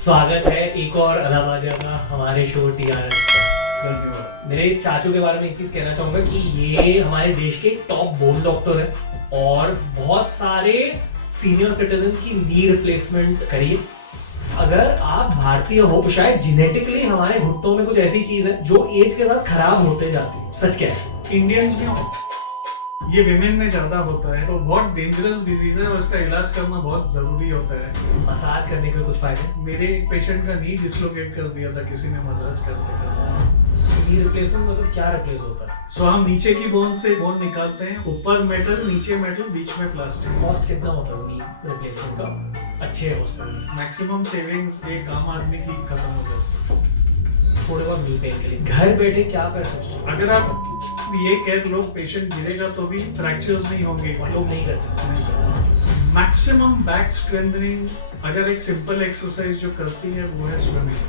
स्वागत है एक और अदाबादिया का हमारे शो टीआरएस पर। धन्यवाद। मेरे चाचू के बारे में एक चीज कहना चाहूंगा कि ये हमारे देश के टॉप बोन डॉक्टर है और बहुत सारे सीनियर सिटीजन की नी रिप्लेसमेंट करी है। अगर आप भारतीय हो तो शायद जेनेटिकली हमारे घुटनों में कुछ ऐसी चीज है जो एज के साथ खराब होते जाती है। सच क्या है? इंडियंस में ये विमेन में ज्यादा होता है, तो बहुत डेंजरस डिजीज है और इसका इलाज करना बहुत जरूरी होता है। मसाज करने के कुछ फायदे? मेरे एक पेशेंट का नी डिसलोकेट कर दिया था किसी ने मसाज करते करते। नी रिप्लेसमेंट मतलब क्या रिप्लेस होता है? सो हम नीचे की बोन से बोन निकालते हैं, ऊपर मेटल, नीचे मेटल, बीच में प्लास्टिक। कॉस्ट कितना होता है नी रिप्लेसमेंट का अच्छे हॉस्पिटल में? मैक्सिमम सेविंग्स एक आम आदमी की खत्म हो जाती है। थोड़े बहुत नी पेन के लिए घर बैठे क्या कर सकते हैं? अगर आप ये कह लो पेशेंट गिरेगा तो भी फ्रैक्चर्स नहीं होंगे, लोग नहीं करते। मैक्सिमम बैक स्ट्रेंथनिंग अगर एक सिंपल एक्सरसाइज जो करती है वो है स्विमिंग।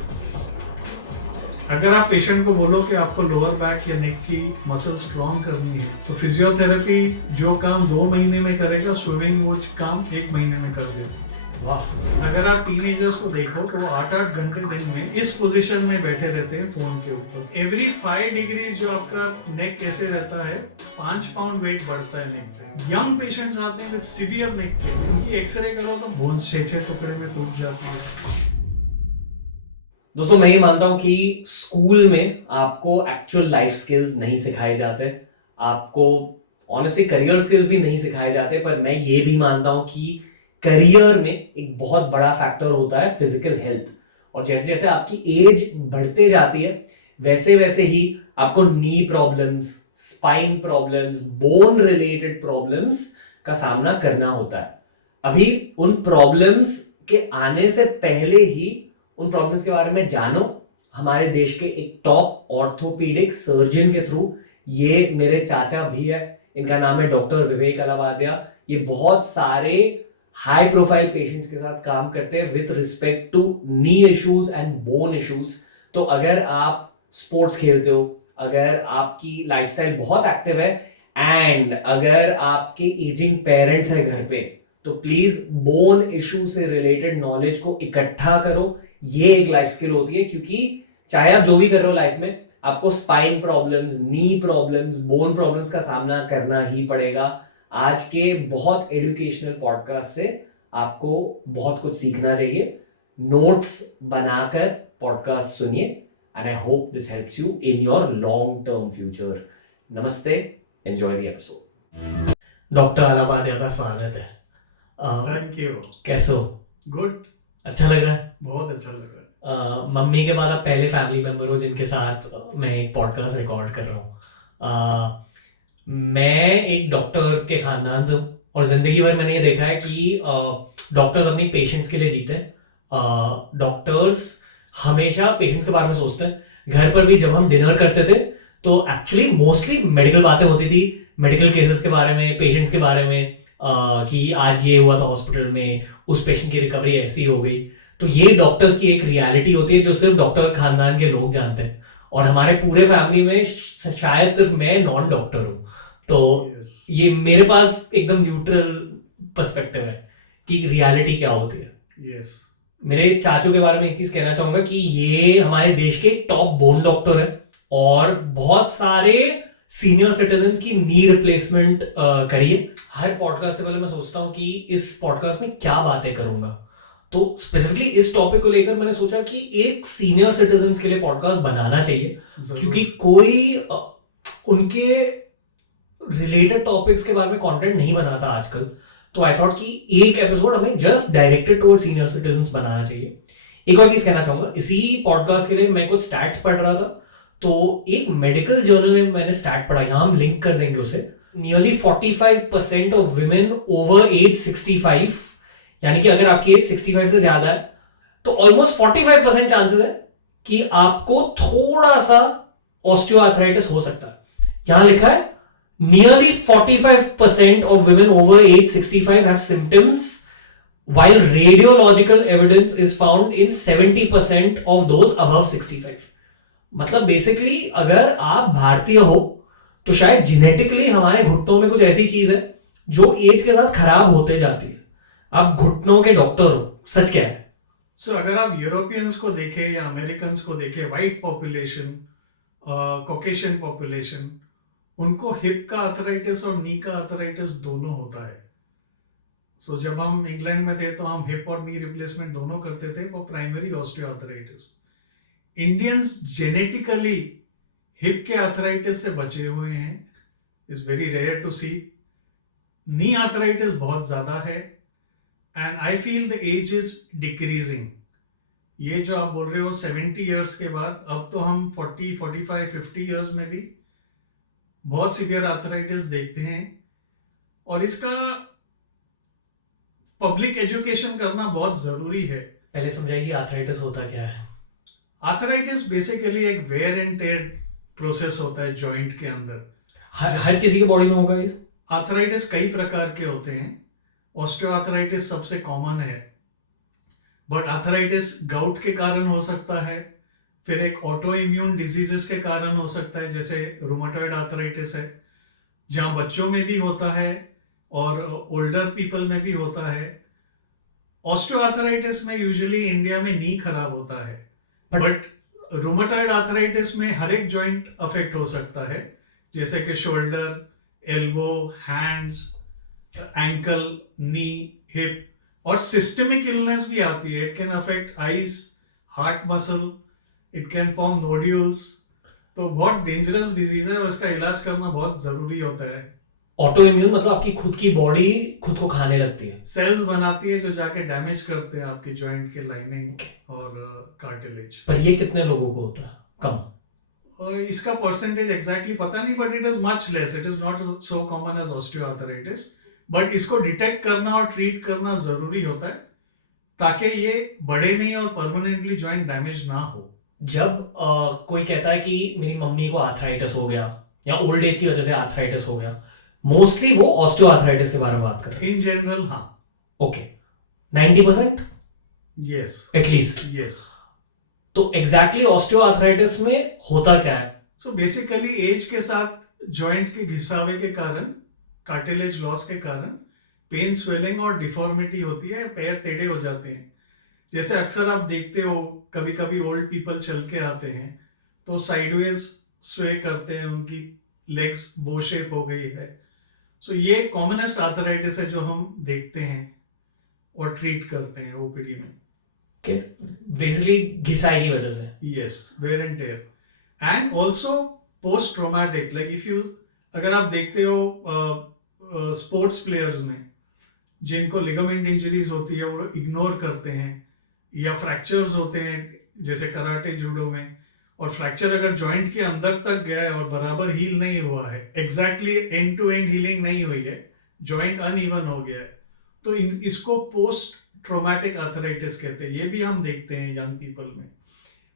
अगर आप पेशेंट को बोलो कि आपको लोअर बैक या नेक की मसल स्ट्रॉन्ग करनी है तो फिजियोथेरेपी जो काम 2 महीने में करेगा, स्विमिंग वो काम 1 महीने में कर देती है। वाह। अगर आप टीनेजर्स को देखो तो वो 8-8 घंटे दिन में इस पोजीशन में बैठे रहते हैं फोन के ऊपर। एवरी 5 डिग्री जो आपका नेक कैसे रहता है, 5 पाउंड वेट बढ़ता है नेक पे। यंग पेशेंट्स आते हैं विद सीवियर नेक पेन, उनकी एक्सरे करो तो बोन 6-6 टुकड़े में टूट जाती है। दोस्तों, मैं ये मानता हूँ कि स्कूल में आपको एक्चुअल लाइफ स्किल्स नहीं सिखाए जाते, आपको ऑनेस्टली करियर स्किल्स भी नहीं सिखाए जाते, पर मैं ये भी मानता हूँ कि करियर में एक बहुत बड़ा फैक्टर होता है फिजिकल हेल्थ। और जैसे जैसे आपकी एज बढ़ते जाती है वैसे वैसे ही आपको knee problems, spine problems, bone related problems का सामना करना होता है। अभी उन प्रॉब्लम्स के आने से पहले ही उन प्रॉब्लम्स के बारे में जानो। हमारे देश के एक टॉप ऑर्थोपीडिक सर्जन के थ्रू, ये मेरे चाचा भी है, इनका नाम है डॉक्टर विवेक अलावादिया। ये बहुत सारे हाई प्रोफाइल पेशेंट्स के साथ काम करते हैं with respect to knee issues and bone issues. तो अगर आप स्पोर्ट्स खेलते हो, अगर आपकी लाइफस्टाइल बहुत एक्टिव है एंड अगर आपके एजिंग पेरेंट्स हैं घर पे, तो प्लीज बोन इश्यू से रिलेटेड नॉलेज को इकट्ठा करो। ये एक लाइफ स्किल होती है, क्योंकि चाहे आप जो भी कर रहे हो लाइफ में, आपको स्पाइन प्रॉब्लम्स, नी प्रॉब्लम्स, बोन प्रॉब्लम्स का सामना करना ही पड़ेगा। आज के बहुत एजुकेशनल पॉडकास्ट से आपको बहुत कुछ सीखना चाहिए। नोट्स बनाकर पॉडकास्ट सुनिए and I hope this helps you in your long term future. नमस्ते, enjoy the episode. Doctor Allahbadia का स्वागत है। Thank you. कैसे हो? गुड। अच्छा लग रहा है? बहुत अच्छा लग रहा है। मम्मी के बाद आप पहले फैमिली मेंबर हो जिनके साथ मैं एक पॉडकास्ट रिकॉर्ड कर रहा हूँ। मैं एक डॉक्टर के खानदान से हूँ और जिंदगी भर मैंने ये देखा है कि डॉक्टर्स अपनी पेशेंट्स के लिए जीते हैं। डॉक्टर्स हमेशा पेशेंट्स के बारे में सोचते हैं। घर पर भी जब हम डिनर करते थे तो एक्चुअली मोस्टली मेडिकल बातें होती थी, मेडिकल केसेस के बारे में, पेशेंट्स के बारे में, कि आज ये हुआ था हॉस्पिटल में, उस पेशेंट की रिकवरी ऐसी हो गई। तो ये डॉक्टर्स की एक रियलिटी होती है जो सिर्फ डॉक्टर खानदान के लोग जानते हैं। और हमारे पूरे फैमिली में शायद सिर्फ मैं नॉन डॉक्टर हूँ, तो ये मेरे पास एकदम न्यूट्रल पर्सपेक्टिव है कि रियलिटी क्या होती है। मेरे चाचू के बारे में एक चीज कहना चाहूंगा कि ये हमारे देश के टॉप बोन डॉक्टर है और बहुत सारे सीनियर सिटीजन की नी रिप्लेसमेंट करी है। हर पॉडकास्ट से पहले मैं सोचता हूँ कि इस पॉडकास्ट में क्या बातें करूंगा, तो स्पेसिफिकली इस टॉपिक को लेकर मैंने सोचा कि एक सीनियर सिटीजन के लिए पॉडकास्ट बनाना चाहिए, क्योंकि कोई उनके रिलेटेड टॉपिक्स के बारे में कंटेंट नहीं बनाता आजकल। तो आई थॉट कि एक एपिसोड हमें just directed toward senior citizen बनाना चाहिए। एक और चीज कहना चाहूंगा, इसी पॉडकास्ट के लिए मैं कुछ स्टैट्स पढ़ रहा था, तो एक मेडिकल जर्नल में मैंने स्टैट पढ़ा, यहाँ हम लिंक कर देंगे उसे। Nearly 45% of women over age 65, यानी कि अगर आपकी एज 65 से ज्यादा है तो ऑलमोस्ट 45% चांसेस है कि आपको थोड़ा सा ऑस्टियोआर्थराइटिस हो सकता है। यहां लिखा है nearly 45% of women over age 65 have symptoms, while radiological evidence is found in 70% of those above 65. मतलब बेसिकली अगर आप भारतीय हो तो शायद जेनेटिकली हमारे घुटनों में कुछ ऐसी चीज है जो एज के साथ खराब होते जाती है। आप घुटनों के डॉक्टर हो, सच क्या है? सो अगर आप यूरोपियंस को देखें या अमेरिकन्स को देखें, वाइट पॉपुलेशन, कॉकेशियन पॉपुलेशन, उनको हिप का अर्थराइटिस और नी का अर्थराइटिस दोनों होता है। सो जब हम इंग्लैंड में थे तो हम हिप और नी रिप्लेसमेंट दोनों करते थे for primary osteoarthritis. Indians genetically hip के अर्थराइटिस से बचे हुए हैं, is very rare to see. Knee arthritis बहुत ज़्यादा है and I feel the age is decreasing. ये जो आप बोल रहे हो 70 ईयर्स के बाद, अब तो हम 40, 45, 50 ईयर्स में भी बहुत सीवियर आर्थराइटिस देखते हैं। और इसका पब्लिक एजुकेशन करना बहुत ज़रूरी है। पहले समझाइए आर्थराइटिस होता क्या है। आर्थराइटिस बेसिकली एक वेयर एंड टेयर प्रोसेस होता है जॉइंट के अंदर। हर किसी के बॉडी में होगा ये? आर्थराइटिस कई प्रकार के होते हैं। ऑस्टियोआर्थराइटिस सबसे कॉमन है, बट आर्थराइटिस गाउट के कारण हो सकता है, फिर एक ऑटो इम्यून डिजीजेस के कारण हो सकता है, जैसे रूमेटॉइड आर्थराइटिस है, जहाँ बच्चों में भी होता है और ओल्डर पीपल में भी होता है। ऑस्टियोआर्थराइटिस में यूजुअली इंडिया में नी खराब होता है, बट रूमेटॉइड आर्थराइटिस में हर एक जॉइंट अफेक्ट हो सकता है, जैसे कि शोल्डर, एल्बो, हैंड्स, एंकल, नी, हिप। और सिस्टमिक इलनेस भी आती है। It can affect eyes, heart muscle, it can form nodules. तो बहुत डेंजरस डिजीज है और इसका इलाज करना बहुत जरूरी होता है। ऑटो इम्यून मतलब आपकी खुद की बॉडी खुद को खाने लगती है, सेल्स बनाती है जो जाके डैमेज करते हैं आपके जॉइंट के लाइनिंग और कार्टिलेज। पर ये कितने लोगों को होता है? कम? और इसका परसेंटेज एग्जैक्टली पता नहीं, but it is much less. It is not so common as osteoarthritis, but इसको डिटेक्ट करना और ट्रीट करना जरूरी होता है ताकि ये बढ़े नहीं और परमानेंटली जॉइंट डैमेज ना हो। जब कोई कहता है कि मेरी मम्मी को आर्थराइटिस हो गया या ओल्ड एज की वजह से आर्थराइटिस हो गया, मोस्टली वो ऑस्टियोआर्थराइटिस के बारे में बात कर रहे हैं। इन जनरल हाँ। ओके, 90%? Yes, at least. यस। तो एग्जैक्टली ऑस्टियोआर्थराइटिस में होता क्या है? सो बेसिकली एज के साथ जॉइंट के घिसावे के कारण, कार्टिलेज लॉस के कारण पेन, स्वेलिंग और डिफॉर्मिटी होती है, पैर टेढ़े हो जाते हैं। जैसे अक्सर आप देखते हो कभी कभी ओल्ड पीपल चल के आते हैं तो साइडवेज स्वे करते हैं, उनकी लेग्स बो शेप हो गई है। सो ये कॉमनेस्ट आर्थराइटिस है जो हम देखते हैं और ट्रीट करते हैं ओपीडी में। ओके, बेसिकली घिसाई की वजह से। Yes, wear and tear and also post traumatic. Like if you, अगर आप देखते हो स्पोर्ट्स प्लेयर्स में जिनको लिगामेंट इंजरीज होती है वो इग्नोर करते हैं, या फ्रैक्चर्स होते हैं जैसे कराटे, जूडो में, और फ्रैक्चर अगर जॉइंट के अंदर तक गया है और बराबर हील नहीं हुआ है, exactly end to end healing नहीं हुई है, जॉइंट अनइवन हो गया है, तो इसको पोस्ट ट्रॉमेटिक आर्थराइटिस कहते हैं। ये भी हम देखते हैं यंग पीपल में।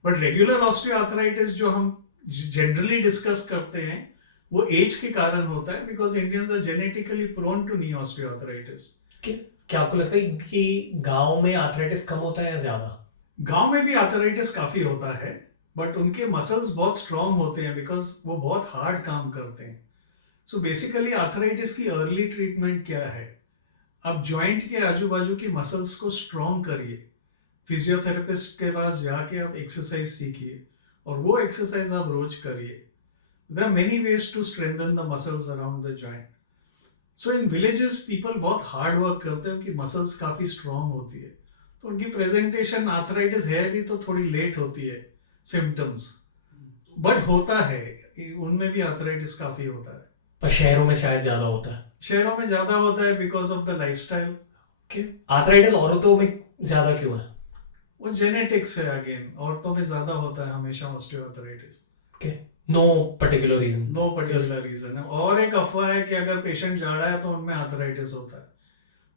बट रेगुलर ऑस्टियोआर्थराइटिस जो हम जनरली डिस्कस करते हैं वो एज के कारण होता है, because Indians are genetically prone to knee osteoarthritis. क्या आपको लगता है कि गांव में आर्थराइटिस कम होता है या ज्यादा? गांव में भी आर्थराइटिस काफी होता है, बट उनके मसल्स बहुत स्ट्रांग होते हैं बिकॉज वो बहुत हार्ड काम करते हैं। सो बेसिकली आर्थराइटिस की अर्ली ट्रीटमेंट क्या है? अब जॉइंट के आजू बाजू की मसल्स को स्ट्रांग करिए, फिजियोथेरेपिस्ट के पास जाके आप एक्सरसाइज सीखिए और वो एक्सरसाइज आप रोज करिए। There are many ways to strengthen the muscles around the joint. So in villages people बहुत हार्ड वर्क करते हैं, उनकी मसल्स काफी स्ट्रांग होती है, तो उनकी प्रेजेंटेशन आर्थराइटिस है भी तो थोड़ी लेट होती है सिम्टम्स, बट होता है, उनमें भी आर्थराइटिस काफी होता है। पर शहरों में शायद ज्यादा होता है। शहरों में ज्यादा होता है because of the lifestyle. Arthritis औरतों में ज्यादा क्यों है? वो जेनेटिक्स है अगेन, औरतों में ज्यादा होता है हमेशा osteoarthritis. No particular reason? No particular reason है। और एक अफवाह है कि अगर पेशेंट जाड़ा है तो उनमें आर्थराइटिस होता है।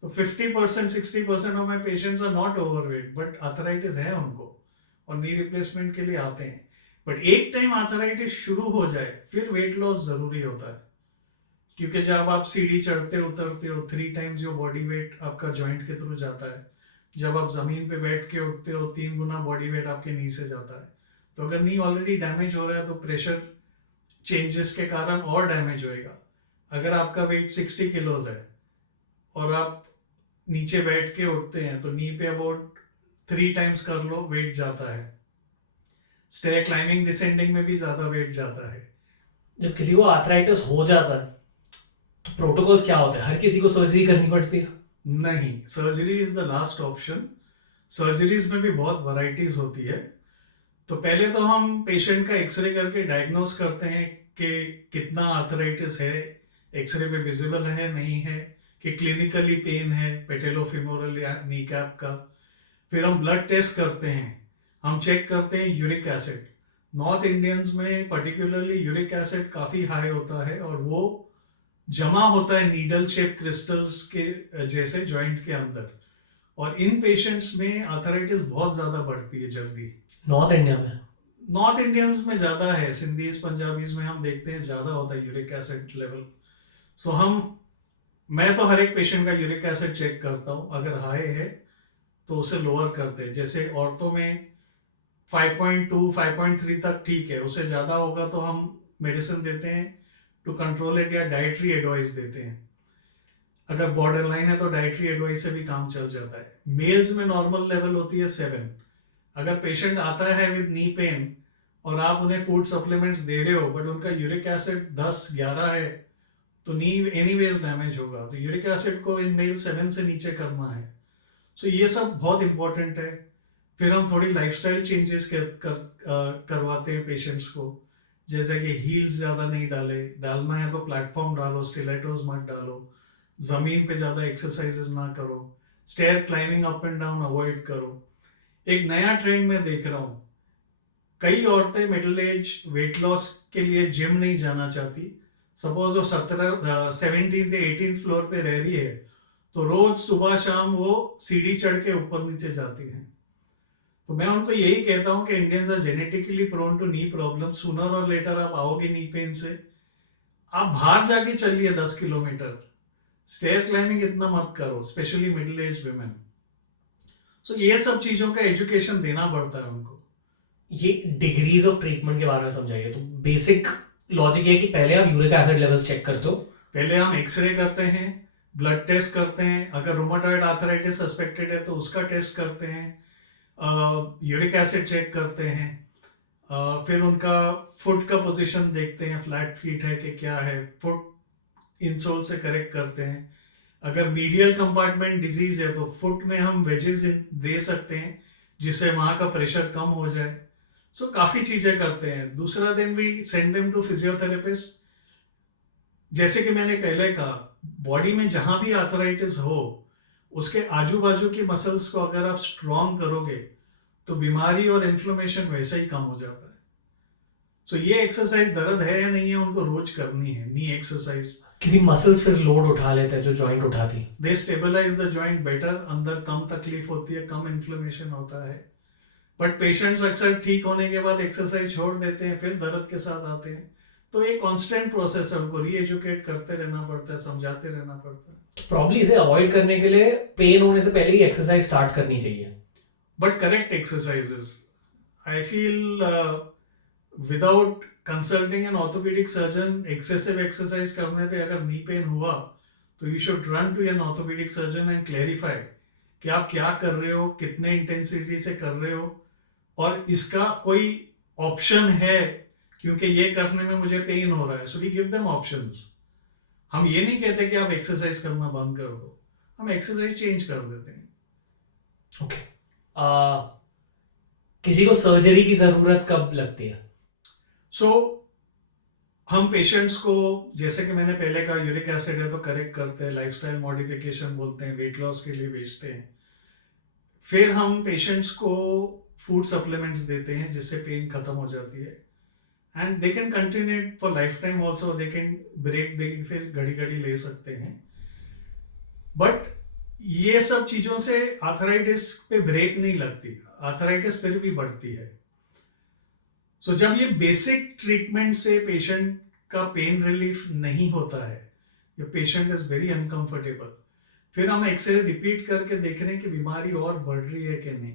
तो 50% 60% of my patients are not overweight but arthritis है उनको और नी रिप्लेसमेंट के लिए आते हैं। बट एक टाइम आर्थराइटिस शुरू हो जाए फिर वेट लॉस जरूरी होता है, क्योंकि जब आप सीढ़ी चढ़ते उतरते हो 3 टाइम्स जो बॉडी वेट आपका जॉइंट के थ्रू जाता है। जब आप जमीन पे बैठ के उठते हो 3 गुना बॉडी वेट आपके नी से जाता है। तो अगर नी ऑलरेडी डैमेज हो रहा है तो प्रेशर चेंजेस के कारण और डैमेज होएगा। अगर आपका वेट 60 किलोज है और आप नीचे बैठ के उठते हैं तो नी पे अबाउट 3 टाइम्स कर लो, वेट जाता है। स्टेयर क्लाइंबिंग डिसेंडिंग में भी ज़्यादा वेट जाता है। जब किसी को आर्थराइटिस हो जाता है तो प्रोटोकॉल्स क्या होते हैं? हर किसी को सर्जरी करनी पड़ती है? नहीं, surgery is the last option. Surgeries में भी बहुत वैरायटीज होती है। तो पहले तो हम पेशेंट का एक्सरे करके डायग्नोस करते हैं कि कितना आर्थराइटिस है, एक्सरे में विजिबल है नहीं है, कि क्लिनिकली पेन है पेटेलोफिमोरल या नी कैप का। फिर हम ब्लड टेस्ट करते हैं, हम चेक करते हैं यूरिक एसिड। नॉर्थ इंडियंस में पर्टिकुलरली यूरिक एसिड काफ़ी हाई होता है और वो जमा होता है नीडल शेप क्रिस्टल्स के जैसे जॉइंट के अंदर, और इन पेशेंट्स में आर्थराइटिस बहुत ज़्यादा बढ़ती है जल्दी। नॉर्थ इंडिया में? नॉर्थ इंडियंस में ज़्यादा है, सिंधीज पंजाबीज में हम देखते हैं ज़्यादा होता है यूरिक एसिड लेवल। सो मैं तो हर एक पेशेंट का यूरिक एसिड चेक करता हूँ, अगर हाई है तो उसे लोअर करते हैं। जैसे औरतों में 5.2 5.3 तक ठीक है, उससे ज़्यादा होगा तो हम मेडिसिन देते हैं टू कंट्रोल इट या डाइटरी एडवाइस देते हैं। अगर बॉर्डर लाइन है तो डाइटरी एडवाइस से भी काम चल जाता है। मेल्स में नॉर्मल लेवल होती है 7। अगर पेशेंट आता है विद नी पेन और आप उन्हें फूड सप्लीमेंट्स दे रहे हो बट उनका यूरिक एसिड 10-11 है तो नी एनीवेज डैमेज होगा। तो यूरिक एसिड को इन मेल 7 से नीचे करना है। सो ये सब बहुत इंपॉर्टेंट है। फिर हम थोड़ी लाइफस्टाइल चेंजेस करवाते हैं पेशेंट्स को, जैसे कि हील्स ज़्यादा नहीं डालना है तो प्लेटफॉर्म डालो, स्टिलेटोज मत डालो, ज़मीन पे ज़्यादा एक्सरसाइजेस ना करो, stair climbing up and down avoid करो। एक नया ट्रेंड मैं देख रहा हूँ, कई औरतें मिडिल एज वेट लॉस के लिए जिम नहीं जाना चाहती। सपोज वो 17th या 18th फ्लोर पे रह रही है तो रोज सुबह शाम वो सीढ़ी चढ़ के ऊपर नीचे जाती हैं। तो मैं उनको यही कहता हूँ कि Indians are genetically prone to knee problem, sooner और लेटर आप आओगे नी पेन से। आप बाहर जाके चलिए 10 किलोमीटर, स्टेयर क्लाइंबिंग इतना मत करो, स्पेशली मिडिल एज वुमेन। सो ये सब चीज़ों का एजुकेशन देना पड़ता है उनको। ये डिग्रीज ऑफ ट्रीटमेंट के बारे में समझाइए। तो बेसिक लॉजिक ये है कि पहले आप यूरिक एसिड लेवल्स चेक करते हो। पहले हम एक्सरे करते हैं, ब्लड टेस्ट करते हैं, अगर रूमेटॉइड आर्थराइटिस सस्पेक्टेड है तो उसका टेस्ट करते हैं, यूरिक एसिड चेक करते हैं, फिर उनका फुट का पोजीशन देखते हैं, फ्लैट फीट है कि क्या है, फुट इंसोल से करेक्ट करते हैं। अगर मीडियल कंपार्टमेंट डिजीज है तो फुट में हम वेजेस दे सकते हैं जिससे वहाँ का प्रेशर कम हो जाए। सो काफ़ी चीज़ें करते हैं। दूसरा दिन भी सेंड देम टू फिजियोथेरेपिस्ट। जैसे कि मैंने पहले कहा, बॉडी में जहाँ भी आर्थराइटिस हो उसके आजू बाजू की मसल्स को अगर आप स्ट्रॉन्ग करोगे तो बीमारी और इन्फ्लेमेशन वैसे ही कम हो जाता है। सो ये एक्सरसाइज दर्द है या नहीं है उनको रोज करनी है, नी एक्सरसाइज। क्योंकि मसल्स फिर लोड उठा लेते हैं जो जॉइंट उठाती। दे स्टेबलाइज द जॉइंट बेटर, अंदर कम तकलीफ होती है, कम इन्फ्लेमेशन होता है। बट पेशेंट्स अक्सर ठीक होने के बाद एक्सरसाइज छोड़ देते हैं, फिर दर्द के साथ आते हैं। तो एक कांस्टेंट प्रोसेस है, उनको री एजुकेट करते रहना पड़ता है, समझाते रहना पड़ता है। तो प्रॉब्ली इसे अवॉइड करने के लिए पेन होने से पहले ही एक्सरसाइज स्टार्ट करनी चाहिए। But correct exercises, I feel without consulting an orthopaedic surgeon, excessive exercise करने पे अगर नी पेन हुआ तो you should run to an orthopaedic surgeon and clarify कि आप क्या कर रहे हो, कितने इंटेंसिटी से कर रहे हो, और इसका कोई ऑप्शन है, क्योंकि ये करने में मुझे पेन हो रहा है। So we give them options. हम ये नहीं कहते कि आप एक्सरसाइज करना बंद कर दो, हम एक्सरसाइज चेंज कर देते हैं। ओके। किसी को सर्जरी की ज़रूरत कब लगती है? सो हम पेशेंट्स को, जैसे कि मैंने पहले कहा, यूरिक एसिड है तो करेक्ट करते हैं, लाइफस्टाइल मॉडिफिकेशन बोलते हैं, वेट लॉस के लिए भेजते हैं। फिर हम पेशेंट्स को फूड सप्लीमेंट्स देते हैं जिससे पेन खत्म हो जाती है, and they can continue for life time also. They can break, they फिर घड़ी घड़ी ले सकते हैं। बट ये सब चीज़ों से आर्थराइटिस पे ब्रेक नहीं लगती, आर्थराइटिस फिर भी बढ़ती है। सो जब ये बेसिक ट्रीटमेंट से पेशेंट का पेन रिलीफ नहीं होता है, या पेशेंट इज वेरी अनकंफर्टेबल, फिर हम एक्सरे रिपीट करके देख रहे हैं कि बीमारी और बढ़ रही है कि नहीं।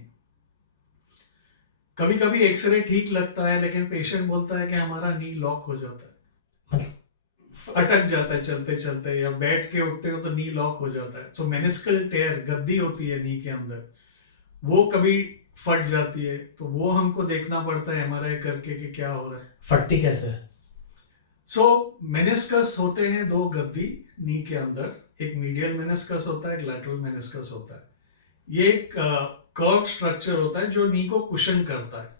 कभी कभी एक्सरे ठीक लगता है लेकिन पेशेंट बोलता है कि हमारा नी लॉक हो जाता है, मतलब अटक जाता है चलते चलते, या बैठ के उठते हो तो नी लॉक हो जाता है। सो मेनिस्कल टेयर, गद्दी होती है नी के अंदर, वो कभी फट जाती है, तो वो हमको देखना पड़ता है एमआरआई करके कि क्या हो रहा है। फटती कैसे है? सो मेनिस्कस होते हैं दो गद्दी नी के अंदर, एक मीडियल मेनिस्कस होता है, एक लैटरल मेनिस्कस होता है। ये एक कर्व स्ट्रक्चर होता है जो नी को कुशन करता है।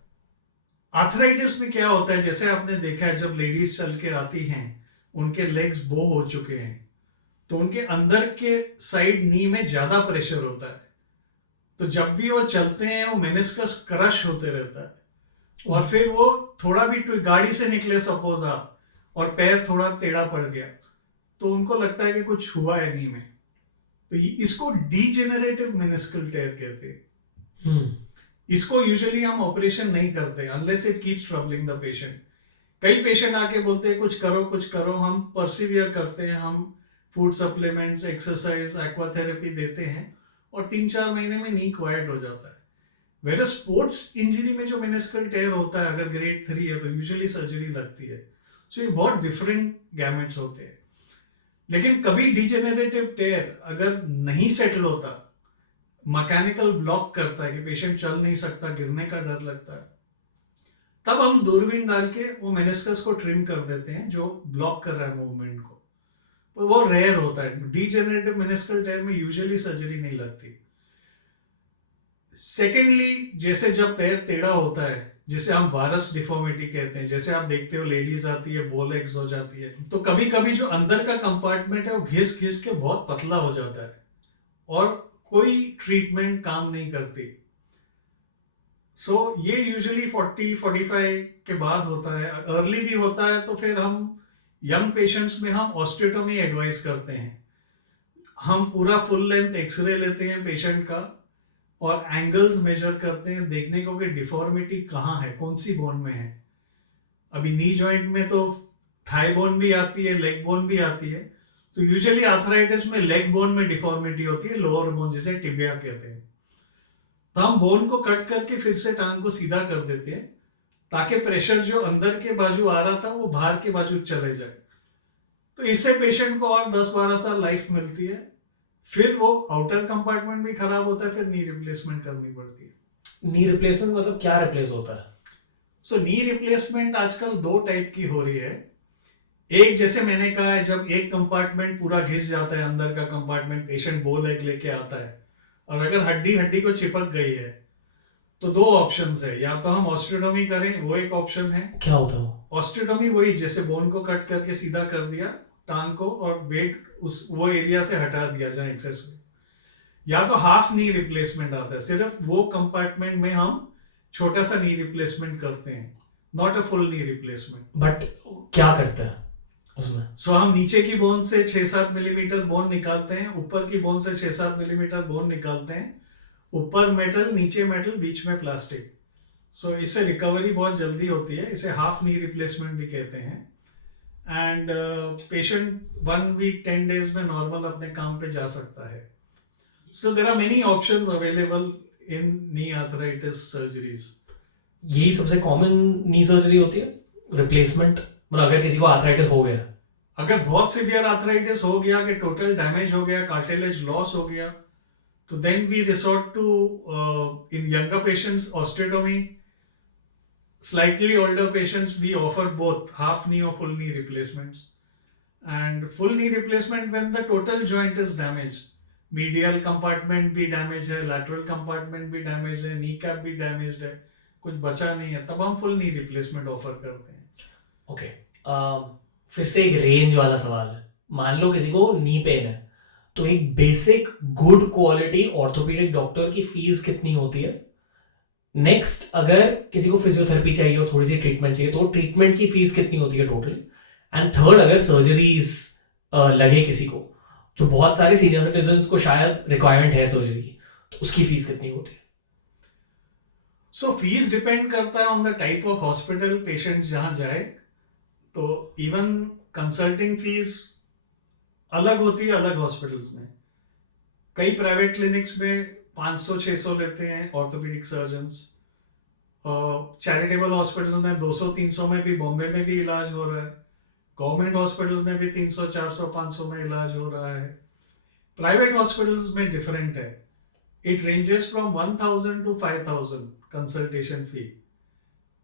आर्थराइटिस में क्या होता है, जैसे आपने देखा है जब लेडीज चल के आती हैं, उनके लेग्स बो हो चुके हैं, तो उनके अंदर के साइड नी में ज्यादा प्रेशर होता है, तो जब भी वो चलते हैं वो मेनिस्कस क्रश होते रहता है, और फिर वो थोड़ा भी गाड़ी से निकले सपोज आप, और पैर थोड़ा टेढ़ा पड़ गया, तो उनको लगता है कि कुछ हुआ है नी में, तो इसको डीजेनरेटिव मेनिस्कल टेयर कहते हैं। इसको यूजुअली हम ऑपरेशन नहीं करते unless it keeps troubling the patient. कई पेशेंट आके बोलते हैं कुछ करो कुछ करो, हम परसिवियर करते हैं, हम फूड सप्लीमेंट्स, एक्सरसाइज, एक्वाथेरेपी देते हैं, और 3-4 महीने में नी क्वाइट हो जाता है। वेर स्पोर्ट्स इंजरी में जो मेनिस्कल टेयर होता है, अगर ग्रेड 3 है तो यूजुअली सर्जरी लगती है। सो ये बहुत डिफरेंट गैमेट्स होते हैं। लेकिन कभी डिजेनरेटिव टेयर अगर नहीं सेटल होता, मैकेनिकल ब्लॉक करता है कि पेशेंट चल नहीं सकता, गिरने का डर लगता है, तब हम दूरबीन डाल के वो मेनिस्कस को ट्रिम कर देते हैं जो ब्लॉक कर रहा है मूवमेंट को, तो वो रेयर होता है। डीजेनरेटिव मेनिस्कल टेयर में यूजुअली सर्जरी नहीं लगती। सेकेंडली, जैसे जब पैर टेढ़ा होता है, जिसे हम वारस डिफॉर्मिटी कहते हैं, जैसे आप देखते हो लेडीज आती है बो लेग्स हो जाती है, तो कभी कभी जो अंदर का कंपार्टमेंट है वो घिस घिस के बहुत पतला हो जाता है, और कोई ट्रीटमेंट काम नहीं करती। सो ये यूजुअली 40-45 के बाद होता है। अर्ली भी होता है तो फिर हम यंग पेशेंट्स में हम ऑस्टियोटोमी एडवाइस करते हैं। हम पूरा फुल लेंथ एक्सरे लेते हैं पेशेंट का, और एंगल्स मेजर करते हैं, देखने को कि डिफॉर्मिटी कहाँ है, कौन सी बोन में है। अभी नी जॉइंट में तो थाई बोन भी आती है, लेग बोन भी आती है, तो यूजुअली आर्थराइटिस में लेग बोन में डिफॉर्मिटी होती है, लोअर बोन जिसे टिबिया कहते हैं। तो हम बोन को कट करके फिर से टांग को सीधा कर देते हैं, ताकि प्रेशर जो अंदर के बाजू आ रहा था वो बाहर के बाजू चले जाए। तो इससे पेशेंट को और 10-12 साल लाइफ मिलती है। फिर वो आउटर कंपार्टमेंट भी खराब होता है, फिर नी रिप्लेसमेंट करनी पड़ती है। नी रिप्लेसमेंट मतलब क्या रिप्लेस होता है? सो नी रिप्लेसमेंट आजकल 2 टाइप की हो रही है। एक, जैसे मैंने कहा है, जब एक कंपार्टमेंट पूरा घिस जाता है, अंदर का कंपार्टमेंट, पेशेंट बो लेग लेके आता है, और अगर हड्डी हड्डी को चिपक गई है, तो 2 ऑप्शंस है। या तो हम ऑस्टियोटोमी करें, वो एक ऑप्शन है। क्या होता है वो? ऑस्टियोटोमी वही जैसे बोन को कट करके सीधा कर दिया टांग को, और वेट उस वो एरिया से हटा दिया जहाँ एक्सेस हुई। या तो हाफ नी रिप्लेसमेंट आता है, सिर्फ वो कंपार्टमेंट में हम छोटा सा नी रिप्लेसमेंट करते हैं, not a full knee replacement. But क्या करता है उसमें? सो हम नीचे की बोन से 6-7 मिलीमीटर बोन निकालते हैं, ऊपर की बोन से 6-7 मिलीमीटर बोन निकालते हैं, ऊपर मेटल, नीचे मेटल, बीच में प्लास्टिक। सो इससे रिकवरी बहुत जल्दी होती है, इसे हाफ नी रिप्लेसमेंट भी कहते हैं। एंड पेशेंट 1 वीक 10 डेज में नॉर्मल अपने काम पे जा सकता है। So there are many options available in knee arthritis surgeries. यही सबसे कॉमन नी सर्जरी होती है, रिप्लेसमेंट? मतलब अगर किसी को आर्थराइटिस हो गया, अगर बहुत सीवियर आर्थराइटिस हो गया कि टोटल डैमेज हो गया, कार्टिलेज लॉस हो गया, तो then we resort to in younger patients osteotomy. Slightly older patients, we offer both half knee or full knee replacements. And full knee replacement when the total joint is damaged. Medial compartment भी damaged है, lateral compartment भी damaged है, kneecap भी damaged है, कुछ बचा नहीं है, तब हम full knee replacement offer करते हैं। ओके। फिर से एक रेंज वाला सवाल है। मान लो किसी को नी पेन है, तो एक basic good quality orthopaedic doctor की फीस कितनी होती है? नेक्स्ट, अगर किसी को फिजियोथेरेपी चाहिए हो, थोड़ी सी ट्रीटमेंट चाहिए, तो ट्रीटमेंट की फीस कितनी होती है टोटली? एंड थर्ड, अगर सर्जरीज लगे किसी को, जो बहुत सारे सीनियर सिटीजन्स को शायद रिक्वायरमेंट है सर्जरी की, तो उसकी फीस कितनी होती है? सो फीस डिपेंड करता है on the type of hospital patient जहाँ जाए। तो इवन कंसल्टिंग फीस अलग होती है अलग हॉस्पिटल्स में। कई प्राइवेट क्लिनिक्स में 500-600 लेते हैं ऑर्थोपेडिक सर्जन्स। चैरिटेबल हॉस्पिटल में 200-300 में भी, बॉम्बे में भी इलाज हो रहा है। गवर्नमेंट हॉस्पिटल में भी 300-400-500 में इलाज हो रहा है। प्राइवेट हॉस्पिटल्स में डिफरेंट है। It ranges from 1,000 to 5,000 consultation fee.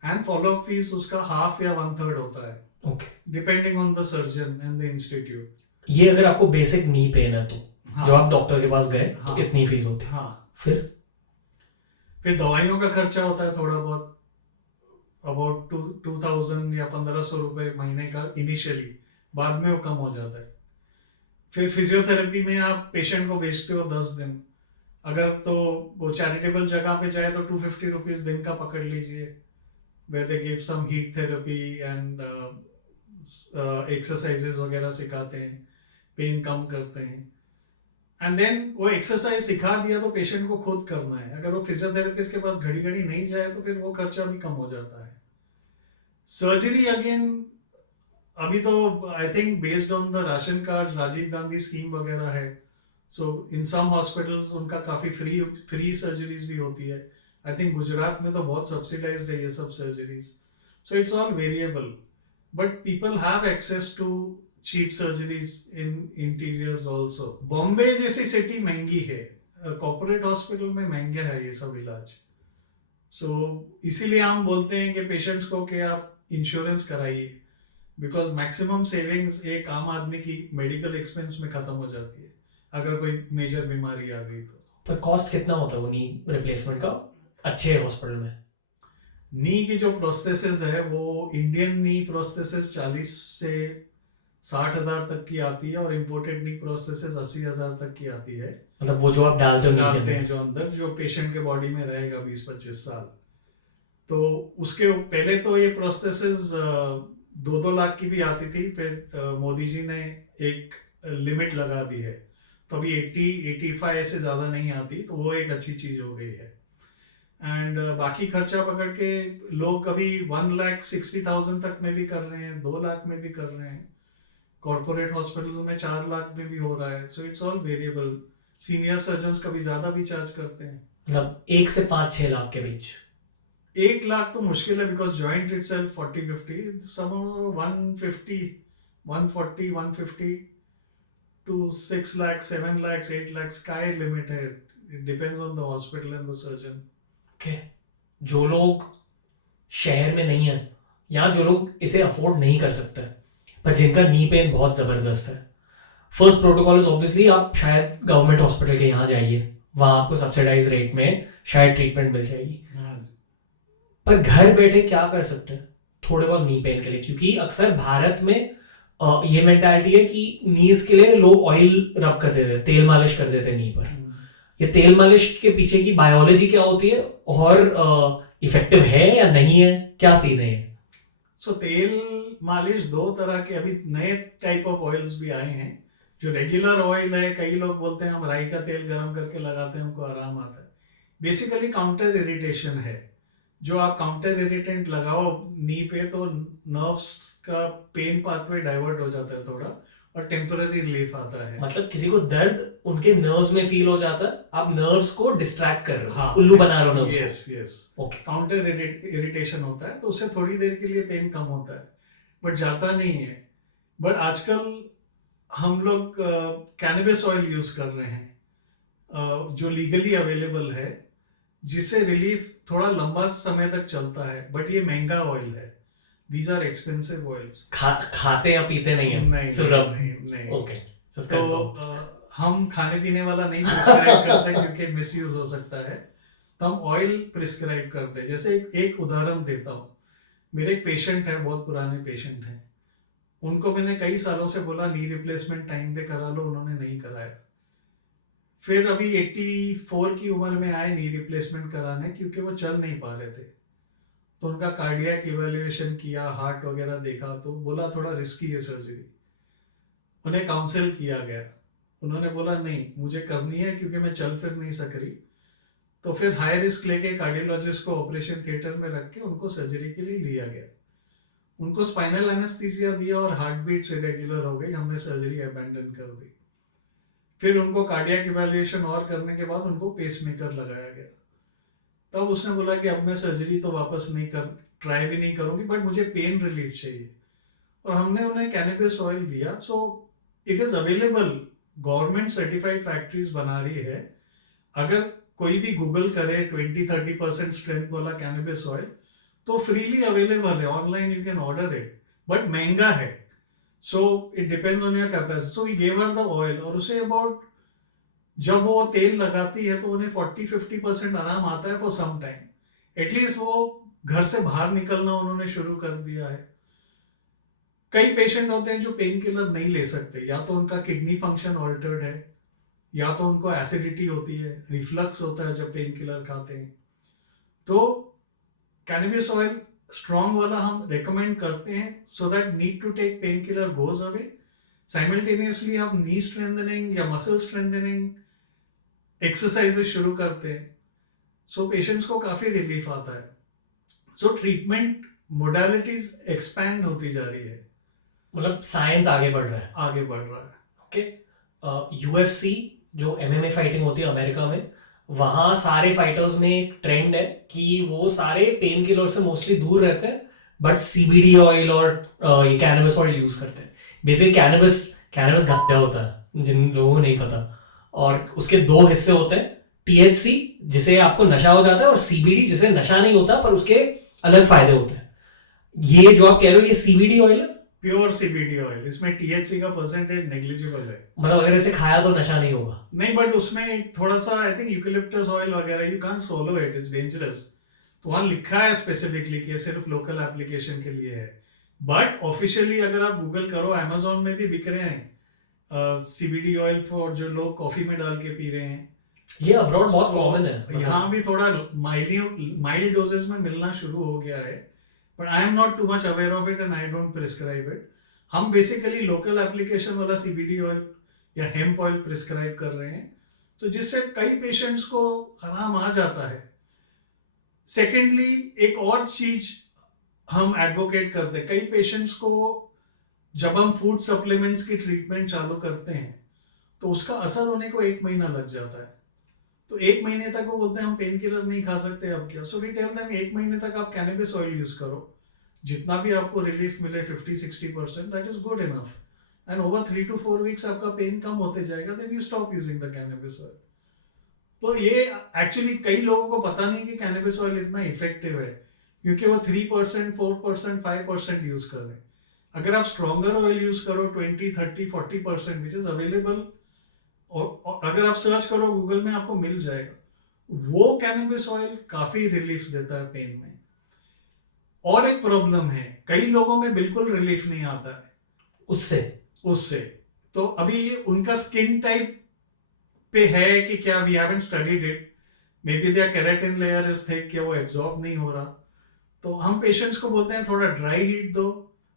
And follow-up fees उसका half या 1/3 होता है, okay, depending on the surgeon and the institute. ये अगर आपको बेसिक नी पेन है तो हाँ, जब आप डॉक्टर के पास गए तो हाँ, इतनी फीस होती है। हाँ। फिर दवाइयों का खर्चा होता है थोड़ा बहुत, अबाउट 2,000 या 1,500 रुपए महीने का इनिशियली, बाद में वो कम हो जाता है। फिर फिजियोथेरेपी में आप पेशेंट को भेजते हो 10 दिन, अगर तो वो चैरिटेबल जगह पे जाए तो 250 रुपीज दिन का पकड़ लीजिए, where they give some heat therapy and exercises वगैरह सिखाते हैं, पेन कम करते हैं। एंड देन वो एक्सरसाइज सिखा दिया तो पेशेंट को खुद करना है, अगर वो फिजियोथेरेपिस्ट के पास घड़ी घड़ी नहीं जाए तो फिर वो खर्चा भी कम हो जाता है। सर्जरी अगेन अभी तो I think based on the ration card, Rajiv Gandhi scheme वगैरह है, सो इन सम हॉस्पिटल्स उनका काफी फ्री सर्जरीज भी होती है। आई थिंक गुजरात में तो बहुत सब्सिडाइज्ड है ये सब surgeries, so it's all variable, but people have access to cheap surgeries in interiors also. Bombay जैसी सिटी महंगी है, कॉर्पोरेट हॉस्पिटल में महंगा है ये सब इलाज, सो इसीलिए हम बोलते हैं कि पेशेंट्स को कि आप इंश्योरेंस कराइए, बिकॉज मैक्सिमम सेविंग्स एक आम आदमी की मेडिकल एक्सपेंस में खत्म हो जाती है अगर कोई मेजर बीमारी आ गई तो। पर कॉस्ट कितना होता है वो नी रिप्लेसमेंट का अच्छे हॉस्पिटल में? नी की जो प्रोस्थेसिस है वो इंडियन नी प्रोस्थेसिस 40 से 60,000 तक की आती है, और इम्पोर्टेड नी प्रोस्थेसिस 80,000 तक की आती है। मतलब वो जो आप डालते हो डालते हैं जो अंदर, जो पेशेंट के बॉडी में रहेगा 20-25 साल, तो उसके पहले तो ये प्रोस्थेसिस 2-2 लाख की भी आती थी, फिर मोदी जी ने एक लिमिट लगा दी है, तो अभी 80-85 से ज़्यादा नहीं आती, तो वो एक अच्छी चीज़ हो गई है। एंड बाकी खर्चा पकड़ के लोग कभी 1,60,000 तक में भी कर रहे हैं, 2 लाख में भी कर रहे हैं, कॉर्पोरेट हॉस्पिटल्स में 4 लाख में भी हो रहा है, सो it's all variable. Senior surgeons कभी ज़्यादा भी चार्ज करते हैं, मतलब 1 से 5-6 लाख के बीच। 1 लाख तो मुश्किल है, because joint itself 40-50, some 150, 140, 150 to 6 lakhs, 7 lakhs, 8 lakhs, sky limit है, it depends on the hospital and the surgeon. Okay, जो लोग शहर में नहीं है या जो लोग इसे अफोर्ड नहीं कर सकते पर जिनका नी पेन बहुत ज़बरदस्त है, फर्स्ट प्रोटोकॉल इज ऑब्वियसली आप शायद गवर्नमेंट हॉस्पिटल के यहाँ जाइए, वहाँ आपको सब्सिडाइज रेट में शायद ट्रीटमेंट मिल जाएगी। पर घर बैठे क्या कर सकते हैं थोड़े बहुत नी पेन के लिए? क्योंकि अक्सर भारत में ये मेंटालिटी है कि नीज के लिए लोग ऑयल रब कर देते हैं, तेल मालिश कर देते हैं नी पर। ये तेल मालिश के पीछे की बायोलॉजी क्या होती है और इफेक्टिव है या नहीं है, क्या सीन है? सो तेल मालिश 2 तरह के अभी नए टाइप ऑफ ऑयल्स भी आए हैं। जो रेगुलर ऑयल है, कई लोग बोलते हैं हम राई का तेल गर्म करके लगाते हैं हमको आराम आता है, बेसिकली काउंटर इरिटेशन है। जो आप काउंटर इरिटेंट लगाओ नी पे तो नर्व्स का पेन पाथवे डाइवर्ट हो जाता है थोड़ा, और टेम्पररी रिलीफ आता है। मतलब किसी को दर्द उनके नर्व्स में फील हो जाता है, आप नर्व्स को डिस्ट्रैक्ट कर रहे हो, हाँ, उल्लू बना रहे हो nerves yes yes, okay. Counter irritation होता है तो उससे थोड़ी देर के लिए पेन कम होता है, बट जाता नहीं है। बट आजकल हम लोग कैनबिस ऑयल यूज कर रहे हैं, जो लीगली अवेलेबल है, जिससे रिलीफ थोड़ा लंबा समय तक चलता है, बट ये महंगा ऑयल है। These are expensive oils. खाते या पीते नहीं है? नहीं। ओके, तो हम खाने पीने वाला नहीं प्रिस्क्राइब करते क्योंकि मिसयूज हो सकता है, तो हम ऑयल प्रिस्क्राइब करते हैं। जैसे एक उदाहरण देता हूँ, मेरे एक पेशेंट है, बहुत पुराने पेशेंट हैं, उनको मैंने कई सालों से बोला नी रिप्लेसमेंट टाइम पे करा लो, उन्होंने नहीं कराया। फिर अभी 84 की उम्र में आए नी रिप्लेसमेंट कराने, क्योंकि वो चल नहीं पा रहे थे, तो उनका कार्डियक इवैल्यूएशन किया, हार्ट वगैरह देखा, तो बोला थोड़ा रिस्की है सर्जरी। उन्हें काउंसिल किया गया, उन्होंने बोला नहीं मुझे करनी है क्योंकि मैं चल फिर नहीं सक रही। तो फिर हाई रिस्क लेके कार्डियोलॉजिस्ट को ऑपरेशन थिएटर में रख के उनको सर्जरी के लिए लिया गया। उनको स्पाइनल एनेस्थीसिया दिया और हार्ट बीट्स इरेगुलर हो गई, हमने सर्जरी अबैंडन कर दी। फिर उनको कार्डियक इवैल्यूएशन और करने के बाद उनको पेसमेकर लगाया गया। तब उसने बोला कि अब मैं सर्जरी तो वापस नहीं ट्राई भी नहीं करूंगी, बट मुझे पेन रिलीफ चाहिए, और हमने उन्हें कैनबिस ऑयल दिया। सो it is available, government certified factories बना रही है। अगर कोई भी गूगल करे 20-30% स्ट्रेंथ वाला कैनबिस ऑयल तो फ्रीली अवेलेबल है online, you can order it, but महंगा है. So it depends on your capacity. So we gave her the oil और उसे अबाउट जब वो तेल लगाती है तो उन्हें 40-50% आराम आता है फॉर सम टाइम. एटलीस्ट वो घर से बाहर निकलना उन्होंने शुरू कर दिया है. कई पेशेंट होते हैं जो पेन किलर नहीं ले सकते, या तो उनका किडनी फंक्शन ऑल्टर्ड है, या तो उनको एसिडिटी होती है, रिफ्लक्स होता है जब पेन किलर खाते हैं. तो कैनबिस ऑयल स्ट्रॉन्ग वाला हम रेकमेंड करते हैं so that need to take pain killer goes away. Simultaneously हम नी स्ट्रेंथनिंग या मसल स्ट्रेंथनिंग एक्सरसाइजेस शुरू करते हैं. सो पेशेंट्स को काफी रिलीफ आता है. सो ट्रीटमेंट मोडालिटीज एक्सपैंड होती जा रही है, मतलब साइंस आगे बढ़ रहा है. आगे बढ़ रहा है. ओके. यूएफसी जो एमएमए फाइटिंग होती है अमेरिका में, वहाँ सारे फाइटर्स में एक ट्रेंड है कि वो सारे पेन किलर से मोस्टली दूर रहते हैं, बट सीबीडी ऑयल और ये कैनबिस ऑयल यूज करते हैं. बेसिकली कैनबिस गांजा होता है जिन लोगों को नहीं पता, और उसके दो हिस्से होते हैं. टीएचसी जिसे आपको नशा हो जाता है, और सीबीडी जिसे नशा नहीं होता पर उसके अलग फायदे होते हैं. ये जो आप कह रहे हो ये सीबीडी ऑयल है, प्योर सीबीडी ऑयल. इसमें टीएचसी का परसेंटेज नेग्लिजिबल है. मतलब अगर इसे खाया तो नशा नहीं होगा. नहीं, बट उसमें एक थोड़ा सा आई थिंक यूकेलिप्टस ऑयल वगैरह, you can't swallow it, it's dangerous. तो वहाँ लिखा है स्पेसिफिकली कि सिर्फ लोकल एप्लीकेशन के लिए है. बट ऑफिशियली अगर आप गूगल करो, अमेजोन में भी बिक रहे हैं सीबीडी ऑयल फॉर जो लोग कॉफी में डाल के पी रहे हैं. ये अब्रॉड बहुत कॉमन है. यहाँ भी थोड़ा माइल्ड डोजेस में मिलना शुरू हो गया है, but I am not too much aware of it and I don't prescribe it. हम बेसिकली लोकल एप्लीकेशन वाला सीबीडी ऑयल या हेम्प ऑयल प्रिस्क्राइब कर रहे हैं, तो जिससे कई पेशेंट्स को आराम आ जाता है. सेकेंडली एक और चीज हम एडवोकेट करते हैं, कई पेशेंट्स को जब हम फूड सप्लीमेंट्स की ट्रीटमेंट चालू करते हैं तो उसका असर होने को 1 महीना लग जाता है. तो 1 महीने तक वो बोलते हैं हम पेन किलर नहीं खा सकते, अब क्या. सो वी टेल देम 1 महीने तक आप कैनबिस ऑयल यूज करो, जितना भी आपको रिलीफ मिले 50-60% that is good enough. And over 3 to 4 weeks आपका पेन कम होते जाएगा, then you stop using the cannabis oil. तो ये एक्चुअली कई लोगों को पता नहीं कि कैनबिस ऑयल इतना इफेक्टिव है, क्योंकि वो 3%, 4%, 5% यूज कर रहे हैं. अगर आप स्ट्रॉन्गर ऑयल यूज करो 20, 30, 40% विच इज अवेलेबल, और अगर आप सर्च करो गूगल में आपको मिल जाएगा, वो कैनबिस ऑयल काफी रिलीफ देता है पेन में. और एक प्रॉब्लम है, कई लोगों में बिल्कुल रिलीफ नहीं आता है उससे. तो अभी ये उनका स्किन टाइप पे है कि क्या, we haven't studied it. Maybe there keratin layer is thick, क्या वो एब्जॉर्ब नहीं हो रहा. तो हम पेशेंट्स को बोलते हैं थोड़ा ड्राई हीट दो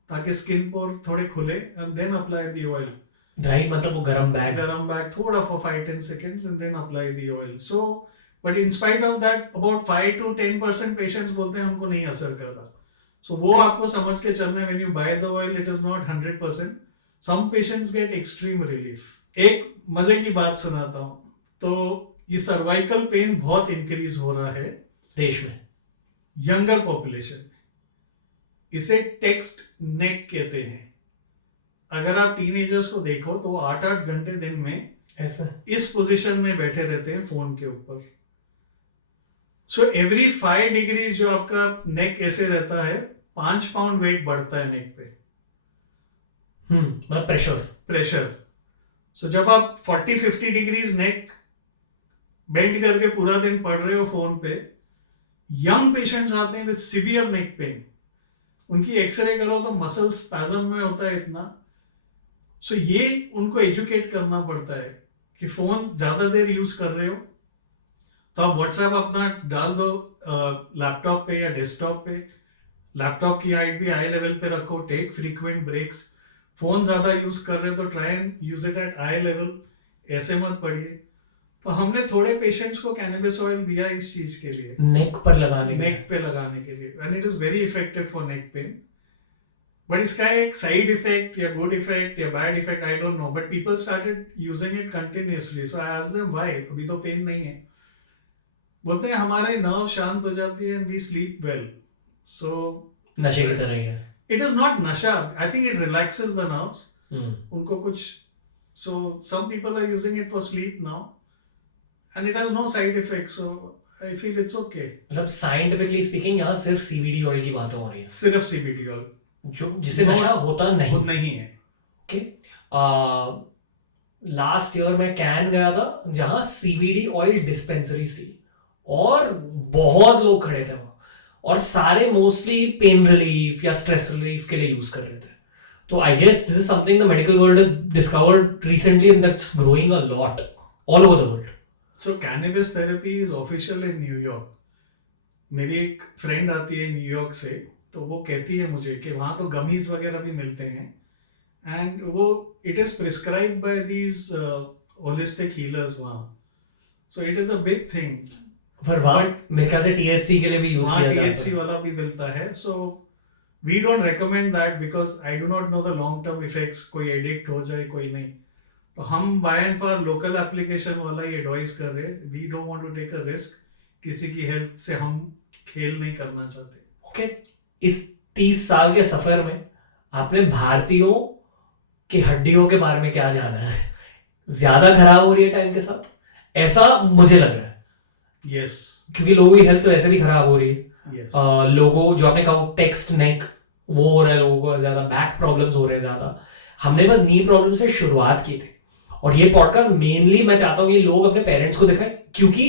ताकि स्किन पोर थोड़े खुले, and then apply the oil. Dry मतलब वो गरम बैग थोड़ा for 5-10 seconds and then apply the oil. So, but in spite of that, about 5-10% patients बोलते हैं हमको नहीं असर कर रहा. So वो आपको समझ के चलना है, when you buy the oil, it is not 100%. Some patients get extreme relief. एक मजे की बात सुनाता हूँ. तो ये सर्वाइकल पेन बहुत इंक्रीज हो रहा है देश में, यंगर पॉपुलेशन में. इसे टेक्स्ट नेक कहते हैं. अगर आप टीनेजर्स को देखो तो वो 8-8 घंटे दिन में ऐसा इस पोजीशन में बैठे रहते हैं फोन के ऊपर. सो एवरी 5 डिग्रीज जो आपका नेक ऐसे रहता है, 5 पाउंड वेट बढ़ता है नेक पे. मतलब प्रेशर. सो जब आप 40-50 डिग्रीज नेक बेंड करके पूरा दिन पढ़ रहे हो फोन पे, यंग पेशेंट्स आते हैं विद सिवियर नेक पेन. उनकी एक्सरे करो तो मसल स्पैज्म में होता है इतना. सो ये उनको एजुकेट करना पड़ता है कि फोन ज्यादा देर यूज कर रहे हो तो आप व्हाट्सएप अपना डाल दो लैपटॉप पे या डेस्कटॉप पे. लैपटॉप की हाइट भी आई लेवल पे रखो, टेक फ्रीक्वेंट ब्रेक्स. फोन ज्यादा यूज कर रहे हो तो try and use it at I level, ऐसे मत पढ़िए. तो हमने थोड़े पेशेंट्स को कैनबिस ऑयल दिया इस चीज के लिए, नेक पे लगाने के लिए, and it is very effective for neck pain. But इसका एक साइड इफेक्ट या गुड इफेक्ट या bad effect I don't know, but people started using it continuously. So I asked them why. अभी तो पेन नहीं है. बोलते हैं हमारे नर्व शांत हो जाती है and we sleep well. So नशे की तरह ही है. इट इज नॉट नशा, I think it relaxes the nerves. उनको कुछ, so some people are using it for sleep now, and it has no side effects, so I feel it's okay. मतलब scientifically speaking यहाँ सिर्फ CBD oil की बातें हो रही है सिर्फ CBD oil जो जिससे नशा होता नहीं। खुद नहीं है। ओके, लास्ट ईयर मैं कैन गया था जहाँ सीबीडी ऑयल डिस्पेंसरीज थी और बहुत लोग खड़े थे वहाँ, और सारे मोस्टली पेन रिलीफ या स्ट्रेस रिलीफ के लिए यूज कर रहे थे। तो I guess this is something the medical world has discovered recently and that's growing a lot all over the world. So cannabis therapy is official in New York. मेरी एक friend आती है न्यूयॉर्क से, तो वो कहती है मुझे कि वहाँ तो गमीज वगैरह भी मिलते हैं, एंड वो it is prescribe by these holistic healers वहाँ, so it is a big thing. पर वहाँ मेरे ख्याल से टीएचसी के लिए भी यूज किया जाता है। THC वाला भी मिलता है, so we don't recommend that because I do not know the long term effects, कोई एडिक्ट हो जाए कोई नहीं। तो हम by and for local application वाला ही एडवाइस कर रहे हैं। We don't want to take a risk, किसी की हेल्थ से हम खेल नहीं करना चाहते। ओके, इस 30 साल के सफर में आपने भारतीयों की हड्डियों के बारे में क्या जाना है? ज्यादा खराब हो रही है टाइम के साथ, ऐसा मुझे लग रहा है। यस, क्योंकि लोगों की हेल्थ तो ऐसे भी खराब हो रही है। यस, लोगों जो आपने कहा टेक्स्ट नेक वो हो रहा है, लोगों को ज्यादा बैक प्रॉब्लम्स हो रहे हैं ज्यादा। हमने बस नी प्रॉब्लम से शुरुआत की थी, और ये पॉडकास्ट मेनली मैं चाहता हूँ कि लोग अपने पेरेंट्स को दिखाएं, क्योंकि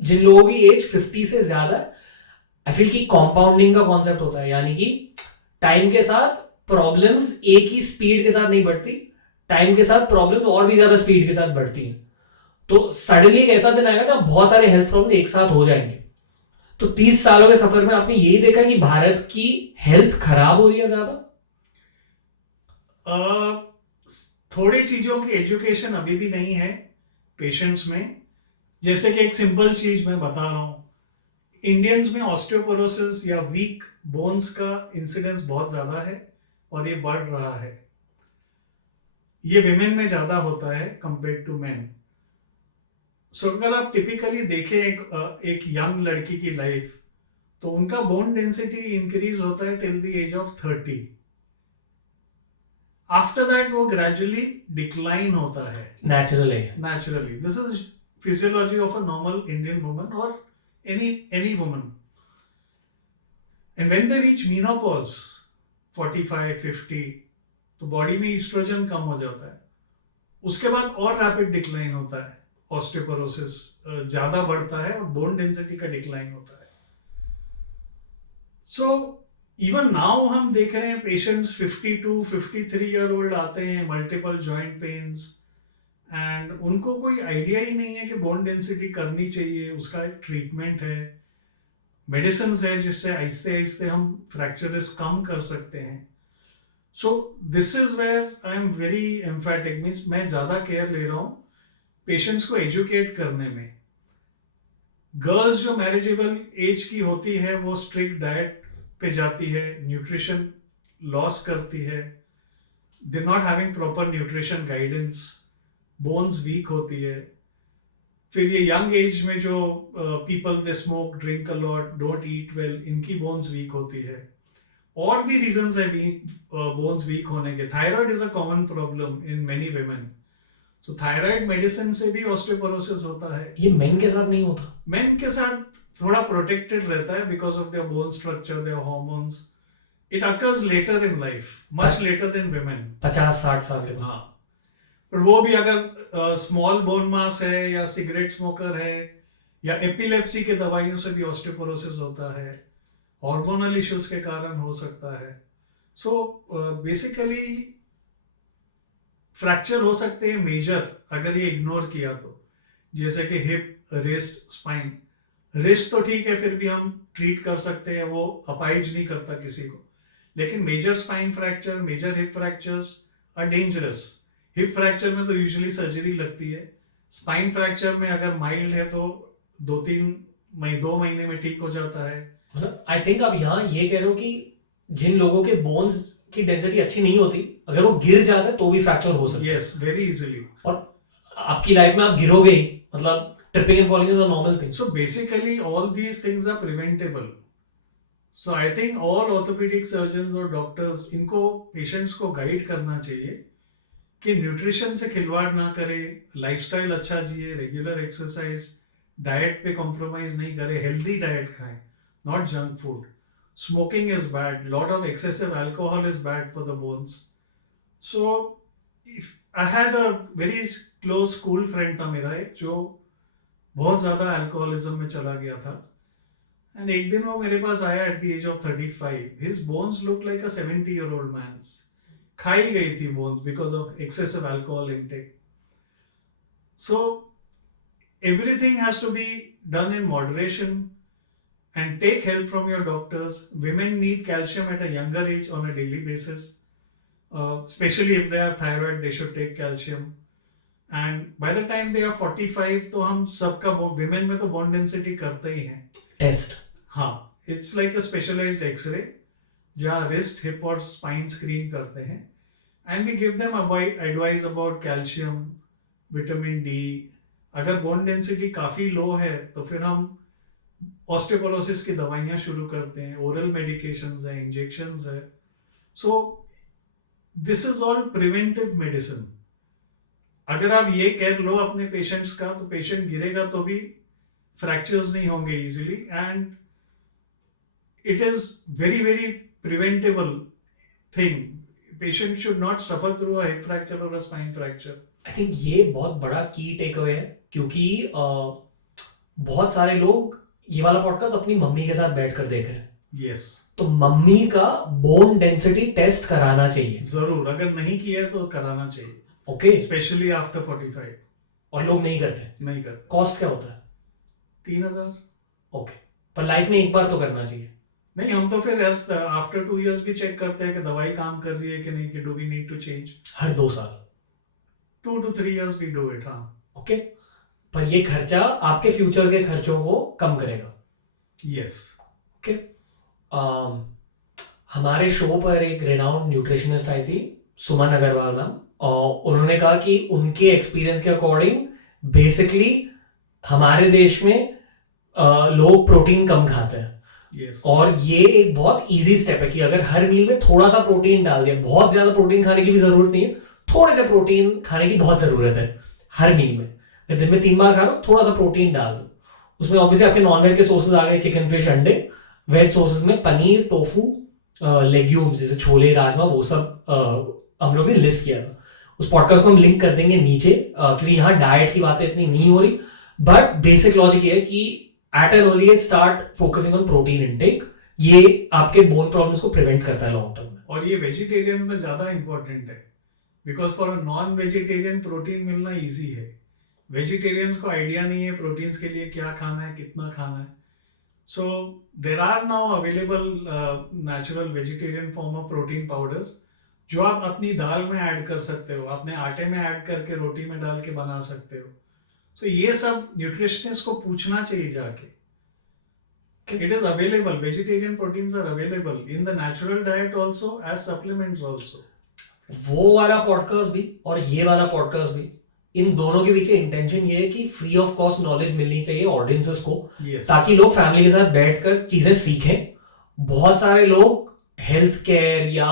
जिन लोगों की एज 50 से ज्यादा है, आई फील कि कॉम्पाउंडिंग का कॉन्सेप्ट होता है, यानी कि टाइम के साथ प्रॉब्लम्स एक ही स्पीड के साथ नहीं बढ़ती, टाइम के साथ प्रॉब्लम्स और भी ज्यादा स्पीड के साथ बढ़ती हैं। तो सडनली एक ऐसा दिन आएगा जब बहुत सारे हेल्थ प्रॉब्लम एक साथ हो जाएंगे। तो 30 सालों के सफर में आपने यही देखा कि भारत की हेल्थ खराब हो रही है ज्यादा? थोड़ी चीजों की एजुकेशन अभी भी नहीं है पेशेंट्स में। जैसे कि एक सिंपल चीज मैं बता रहा हूँ, इंडियंस में ऑस्टियोपोरोसिस या वीक बोन्स का इंसिडेंस बहुत ज्यादा है और ये बढ़ रहा है। ये विमेन में ज्यादा होता है कंपेयर टू मेन। सो अगर आप टिपिकली देखें एक यंग लड़की की लाइफ, तो उनका बोन डेंसिटी इंक्रीज होता है till the age of 30। After that वो ग्रेजुअली डिक्लाइन होता है naturally. This is physiology of a normal Indian woman और any woman. And when they reach menopause 45 50, तो बॉडी में ईस्ट्रोजन कम हो जाता है। उसके बाद और रैपिड डिक्लाइन होता है, ऑस्टियोपोरोसिस ज्यादा बढ़ता है और बोन डेंसिटी का डिक्लाइन होता है। सो इवन नाउ हम देख रहे हैं पेशेंट्स 52 53 ईयर ओल्ड आते हैं, मल्टीपल जॉइंट पेन्स, एंड उनको कोई आइडिया ही नहीं है कि बोन डेंसिटी करनी चाहिए। उसका एक ट्रीटमेंट है, मेडिसिन है जिससे आहिस्ते आहिस्ते हम फ्रैक्चर रिस्क कम कर सकते हैं। So this is where I am very emphatic, means मैं ज्यादा केयर ले रहा हूँ पेशेंट्स को एजुकेट करने में। गर्ल्स जो मैरिजेबल एज की होती है वो स्ट्रिक्ट डाइट पे जाती है, न्यूट्रिशन लॉस करती है, they not having proper nutrition guidance, bones weak होती है। फिर ये यंग एज में जो people they smoke, drink a lot, don't eat well, इनकी बोन्स वीक होती है। और भी रीजंस है बोन्स वीक होने के। Thyroid is a common problem in many women, so thyroid medicine से भी ऑस्टियोपोरोसिस होता है। ये मेन के साथ नहीं होता? मेन के साथ थोड़ा प्रोटेक्टेड रहता है because of their bone structure, their hormones. It occurs later in life, much later than women, 50-60 साल के। हाँ, पर वो भी अगर स्मॉल बोन मास है या सिगरेट स्मोकर है या एपिलेप्सी के दवाइयों से भी ऑस्टियोपोरोसिस होता है, हार्मोनल इश्यूज के कारण हो सकता है। सो बेसिकली फ्रैक्चर हो सकते हैं मेजर अगर ये इग्नोर किया तो, जैसे कि हिप, रिस्ट, स्पाइन। रिस्ट तो ठीक है, फिर भी हम ट्रीट कर सकते हैं, वो अपाइज नहीं करता किसी को। लेकिन major spine fracture, major hip fractures are dangerous. Hip fracture में तो यूजुअली सर्जरी लगती है। स्पाइन फ्रैक्चर में अगर माइल्ड है तो 2 महीने में ठीक हो जाता है। मतलब आई थिंक आप यहाँ ये कह रहे हो कि जिन लोगों के बोन्स की डेंसिटी अच्छी नहीं होती, अगर वो गिर जाते हैं तो भी फ्रैक्चर हो सकता है। Yes, very easily. और आपकी लाइफ में आप गिरोगे ही, मतलब tripping and falling is a normal thing. So basically all these things are preventable. So I think all orthopaedic surgeons और डॉक्टर्स इनको पेशेंट्स को गाइड करना चाहिए कि न्यूट्रिशन से खिलवाड़ ना करे, लाइफस्टाइल अच्छा जिए, रेगुलर एक्सरसाइज, डाइट पे कॉम्प्रोमाइज नहीं करे, हेल्दी डाइट खाएं, not junk food. Smoking is bad, lot of excessive alcohol is bad for the bones. So I had a very close school friend था मेरा एक, जो बहुत ज़्यादा अल्कोहलिज्म में चला गया था. एंड एक दिन वो मेरे पास आया at the age of 35. His bones look like a 70-year-old man's. खाई गई थी bones because of excessive alcohol intake. So everything has to be done in moderation and take help from your doctors. Women need calcium at a younger age on a daily basis. Especially if they have thyroid, they should take calcium. And by the time they are 45, तो हम सबका women में तो bone density करते ही हैं. Test. हाँ, it's like a specialized X-ray जहाँ wrist, hip और spine screen करते हैं. And we give them advice about calcium, vitamin D. अगर बोन डेंसिटी काफ़ी लो है तो फिर हम ऑस्टियोपोरोसिस की दवाइयाँ शुरू करते हैं, ओरल मेडिकेशंस हैं, इंजेक्शंस है. सो this is all preventive medicine. अगर आप ये केयर लो अपने पेशेंट्स का, तो पेशेंट गिरेगा तो भी फ्रैक्चर्स नहीं होंगे easily. And it is very very preventable thing. Patient should not suffer through a hip fracture और a spine fracture. I think ये बहुत बड़ा की टेक अवे है, क्योंकि बहुत सारे लोग ये वाला पॉडकास्ट अपनी मम्मी के साथ बैठ कर देख रहे हैं. यस, तो मम्मी का बोन डेंसिटी टेस्ट कराना चाहिए जरूर. अगर नहीं किया तो कराना चाहिए. ओके. Specially after 45. और लोग नहीं करते. नहीं करते. कॉस्ट क्या होता है? 3,000. ओके. पर लाइफ में एक बार तो करना चाहिए. नहीं, हम तो फिर आफ्टर 2 years भी चेक करते हैं कि दवाई काम कर रही है कि नहीं, कि do we need to change. हर 2 साल. 2 to 3 years we do it. हाँ. ओके. पर ये खर्चा आपके फ्यूचर के खर्चों को कम करेगा. यस. ओके. हमारे शो पर एक रिनाउंड न्यूट्रिशनिस्ट आई थी, सुमन अग्रवाल मैम, और उन्होंने कहा कि उनके एक्सपीरियंस के अकॉर्डिंग बेसिकली हमारे देश में लोग प्रोटीन कम खाते हैं. Yes. और ये एक बहुत इजी स्टेप है कि अगर हर मील में थोड़ा सा प्रोटीन डाल दिया, बहुत ज्यादा प्रोटीन खाने की भी जरूरत नहीं है, थोड़े से प्रोटीन खाने की बहुत जरूरत है हर मील में. अगर दिन में 3 बार खा लो, थोड़ा सा प्रोटीन डाल दो. उसमें ऑब्वियसली आपके नॉनवेज के सोर्सेज आ गए, चिकन, फिश, अंडे. वेज सोर्सेज में पनीर, टोफू, लेग्यूम्स जैसे छोले, राजमा, वो सब हम लोग ने लिस्ट किया था. उस पॉडकास्ट को हम लिंक कर देंगे नीचे, क्योंकि यहाँ डाइट की बातें इतनी नहीं हो रही. बट बेसिक लॉजिक ये है कि at an early age start focusing on protein intake. ये आपके बोन प्रॉब्लम्स को प्रिवेंट करता है लॉन्ग टर्म में. और ये वेजिटेरियन में ज्यादा इंपॉर्टेंट है, because for a non vegetarian protein मिलना इजी है. वेजिटेरियंस को आइडिया नहीं है प्रोटीन्स के लिए क्या खाना है, कितना खाना है. So there are now available natural vegetarian form of protein powders, जो आप अपनी दाल में ऐड कर सकते हो, अपने आटे में ऐड करके रोटी में डाल के बना सकते हो. सो ये सब न्यूट्रिशनिस्ट को पूछना चाहिए जाके. It is available. Vegetarian proteins are available in the natural diet also as supplements also. वो वाला पॉडकास्ट भी और ये वाला पॉडकास्ट भी, इन दोनों के पीछे इंटेंशन ये है कि फ्री ऑफ कॉस्ट नॉलेज मिलनी चाहिए ऑडियंसेस को. Yes. ताकि लोग फैमिली के साथ बैठकर चीजें सीखें. बहुत सारे लोग हेल्थ केयर या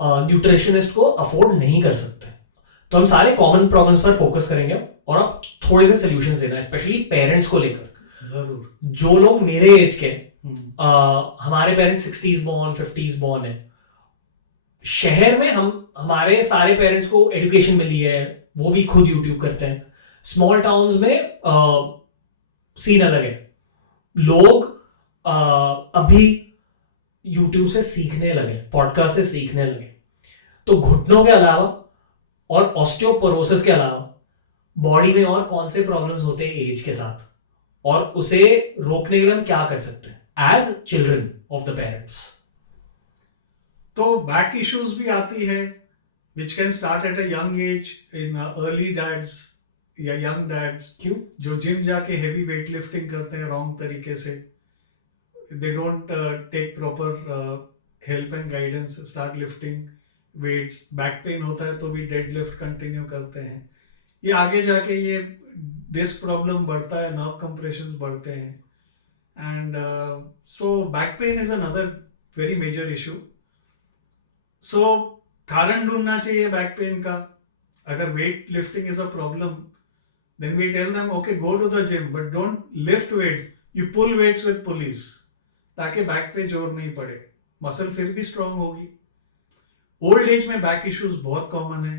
न्यूट्रिशनिस्ट को अफोर्ड नहीं कर सकते. तो हम सारे कॉमन प्रॉब्लम्स पर फोकस करेंगे और अब थोड़े से सोल्यूशंस देना, स्पेशली पेरेंट्स को लेकर. जरूर. जो लोग मेरे एज के, हमारे parents 60s born, 50s born है. शहर में हमारे सारे पेरेंट्स को एजुकेशन मिली है, वो भी खुद यूट्यूब करते हैं. स्मॉल टाउन्स में सीन अलग है. लोग अभी यूट्यूब से सीखने लगे, पॉडकास्ट से सीखने लगे. तो घुटनों के अलावा और ऑस्टियोपोरोसिस के अलावा बॉडी में और कौन से प्रॉब्लम्स होते हैं एज के साथ, और उसे रोकने के लिए हम क्या कर सकते हैं as children of the parents. तो बैक इश्यूज भी आती है, which can start at a young age in early dads या यंग डैड्स. क्यों? जो जिम जाके हेवी वेट लिफ्टिंग करते हैं रॉन्ग तरीके से, they don't take proper help and guidance, start lifting weights. Back pain होता है तो भी डेड लिफ्ट कंटिन्यू करते हैं. ये आगे जाके ये डिस्क प्रॉब्लम बढ़ता है, नर्व कंप्रेशंस बढ़ते हैं. And so back pain is another very major issue. So कारण ढूंढना चाहिए बैक पेन का. अगर weight lifting is a problem, then we tell them, okay, go to the gym, but don't lift weight. You pull weights with pulleys, ताकि back पे जोर नहीं पड़े, मसल फिर भी स्ट्रांग होगी. ओल्ड एज में बैक इश्यूज बहुत कॉमन है,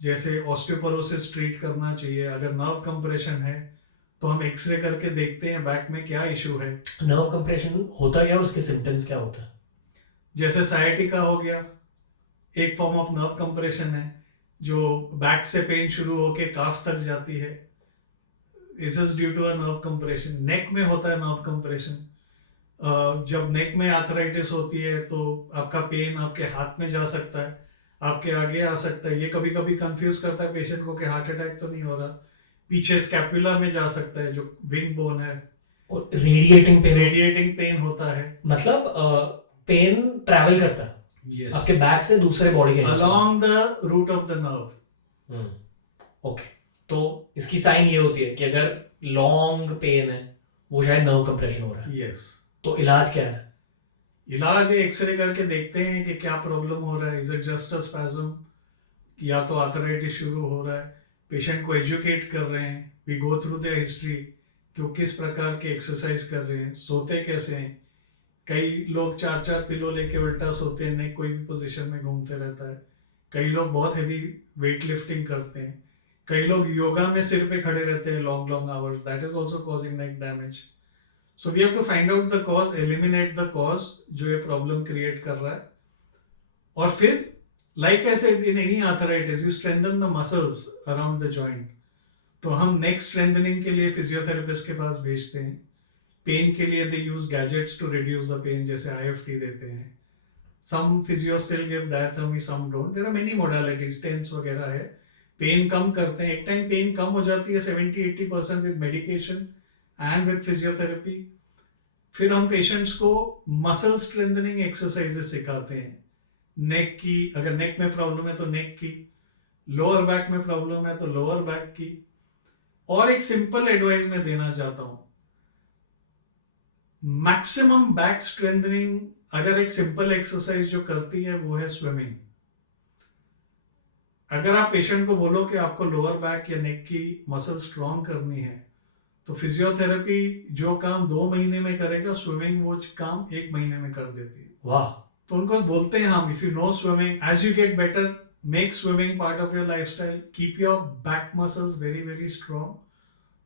जैसे ऑस्टियोपोरोसिस ट्रीट करना चाहिए. अगर नर्व कंप्रेशन है तो हम एक्सरे करके देखते हैं बैक में क्या इशू है. नर्व कंप्रेशन होता क्या, उसके सिम्टम्स क्या होता है? जैसे साइटिका हो गया, एक फॉर्म ऑफ नर्व कंप्रेशन है जो बैक से पेन शुरू होके काफ तक जाती है. It is due to a nerve compression. Neck में होता है नर्व कंप्रेशन. जब नेक में आर्थराइटिस होती है तो आपका पेन आपके हाथ में जा सकता है, आपके आगे आ सकता है. ये कभी कभी कंफ्यूज करता है पेशेंट को कि हार्ट अटैक तो नहीं हो रहा. पीछे स्कैपुला में जा सकता है, जो विंग बोन है. और रेडिएटिंग पेन होता है. मतलब पेन ट्रैवल करता है Yes. आपके बैक से दूसरे बॉडी के हिस्से Along the root of the nerve. Okay. तो इसकी साइन ये होती है कि अगर लॉन्ग पेन है वो शायद नर्व कंप्रेशन हो रहा है. Yes. तो इलाज क्या है? इलाज एक्सरे करके देखते हैं कि क्या प्रॉब्लम हो रहा है. Is it just a spasm, या तो आर्थराइटिस शुरू हो रहा है. पेशेंट को एजुकेट कर रहे हैं. We go through the history कि वो किस प्रकार के एक्सरसाइज कर रहे हैं, सोते कैसे हैं. कई लोग 4-4 पिलो लेके उल्टा सोते हैं, नेक कोई भी पोजीशन में घूमते रहता है. कई लोग बहुत हैवी वेट लिफ्टिंग करते हैं. कई लोग योगा में सिर पे खड़े रहते हैं long hours. That is also causing neck damage. So we have to find out the cause, eliminate the cause जो ये प्रॉब्लम क्रिएट कर रहा है. और फिर like I said, in any arthritis you strengthen the muscles around the joint. तो हम नेक strengthening के लिए फिजियोथेरेपिस्ट के पास भेजते हैं. पेन के लिए they use gadgets to reduce the pain, जैसे IFT देते हैं. Some physio still give diathermy, some don't. There are many modalities, TENS वगैरह है. पेन कम करते हैं. एक टाइम पेन कम हो जाती है 70-80% with medication and with physiotherapy. फिर हम पेशेंट्स को मसल स्ट्रेंथनिंग एक्सरसाइजेस सिखाते हैं. नेक की, अगर नेक में प्रॉब्लम है तो नेक की, लोअर बैक में प्रॉब्लम है तो लोअर बैक की. और एक सिंपल एडवाइस मैं देना चाहता हूं, मैक्सिमम बैक स्ट्रेंथनिंग अगर एक सिंपल एक्सरसाइज जो करती है वो है स्विमिंग. अगर आप पेशेंट को बोलो कि आपको लोअर बैक या नेक की मसल स्ट्रॉन्ग करनी है तो फिजियोथेरेपी जो काम 2 महीने में करेगा, स्विमिंग वो काम 1 महीने में कर देती है. वाह. तो उनको बोलते हैं हम, if you know swimming, as you get better, make swimming part of your lifestyle. Keep your back muscles very very strong.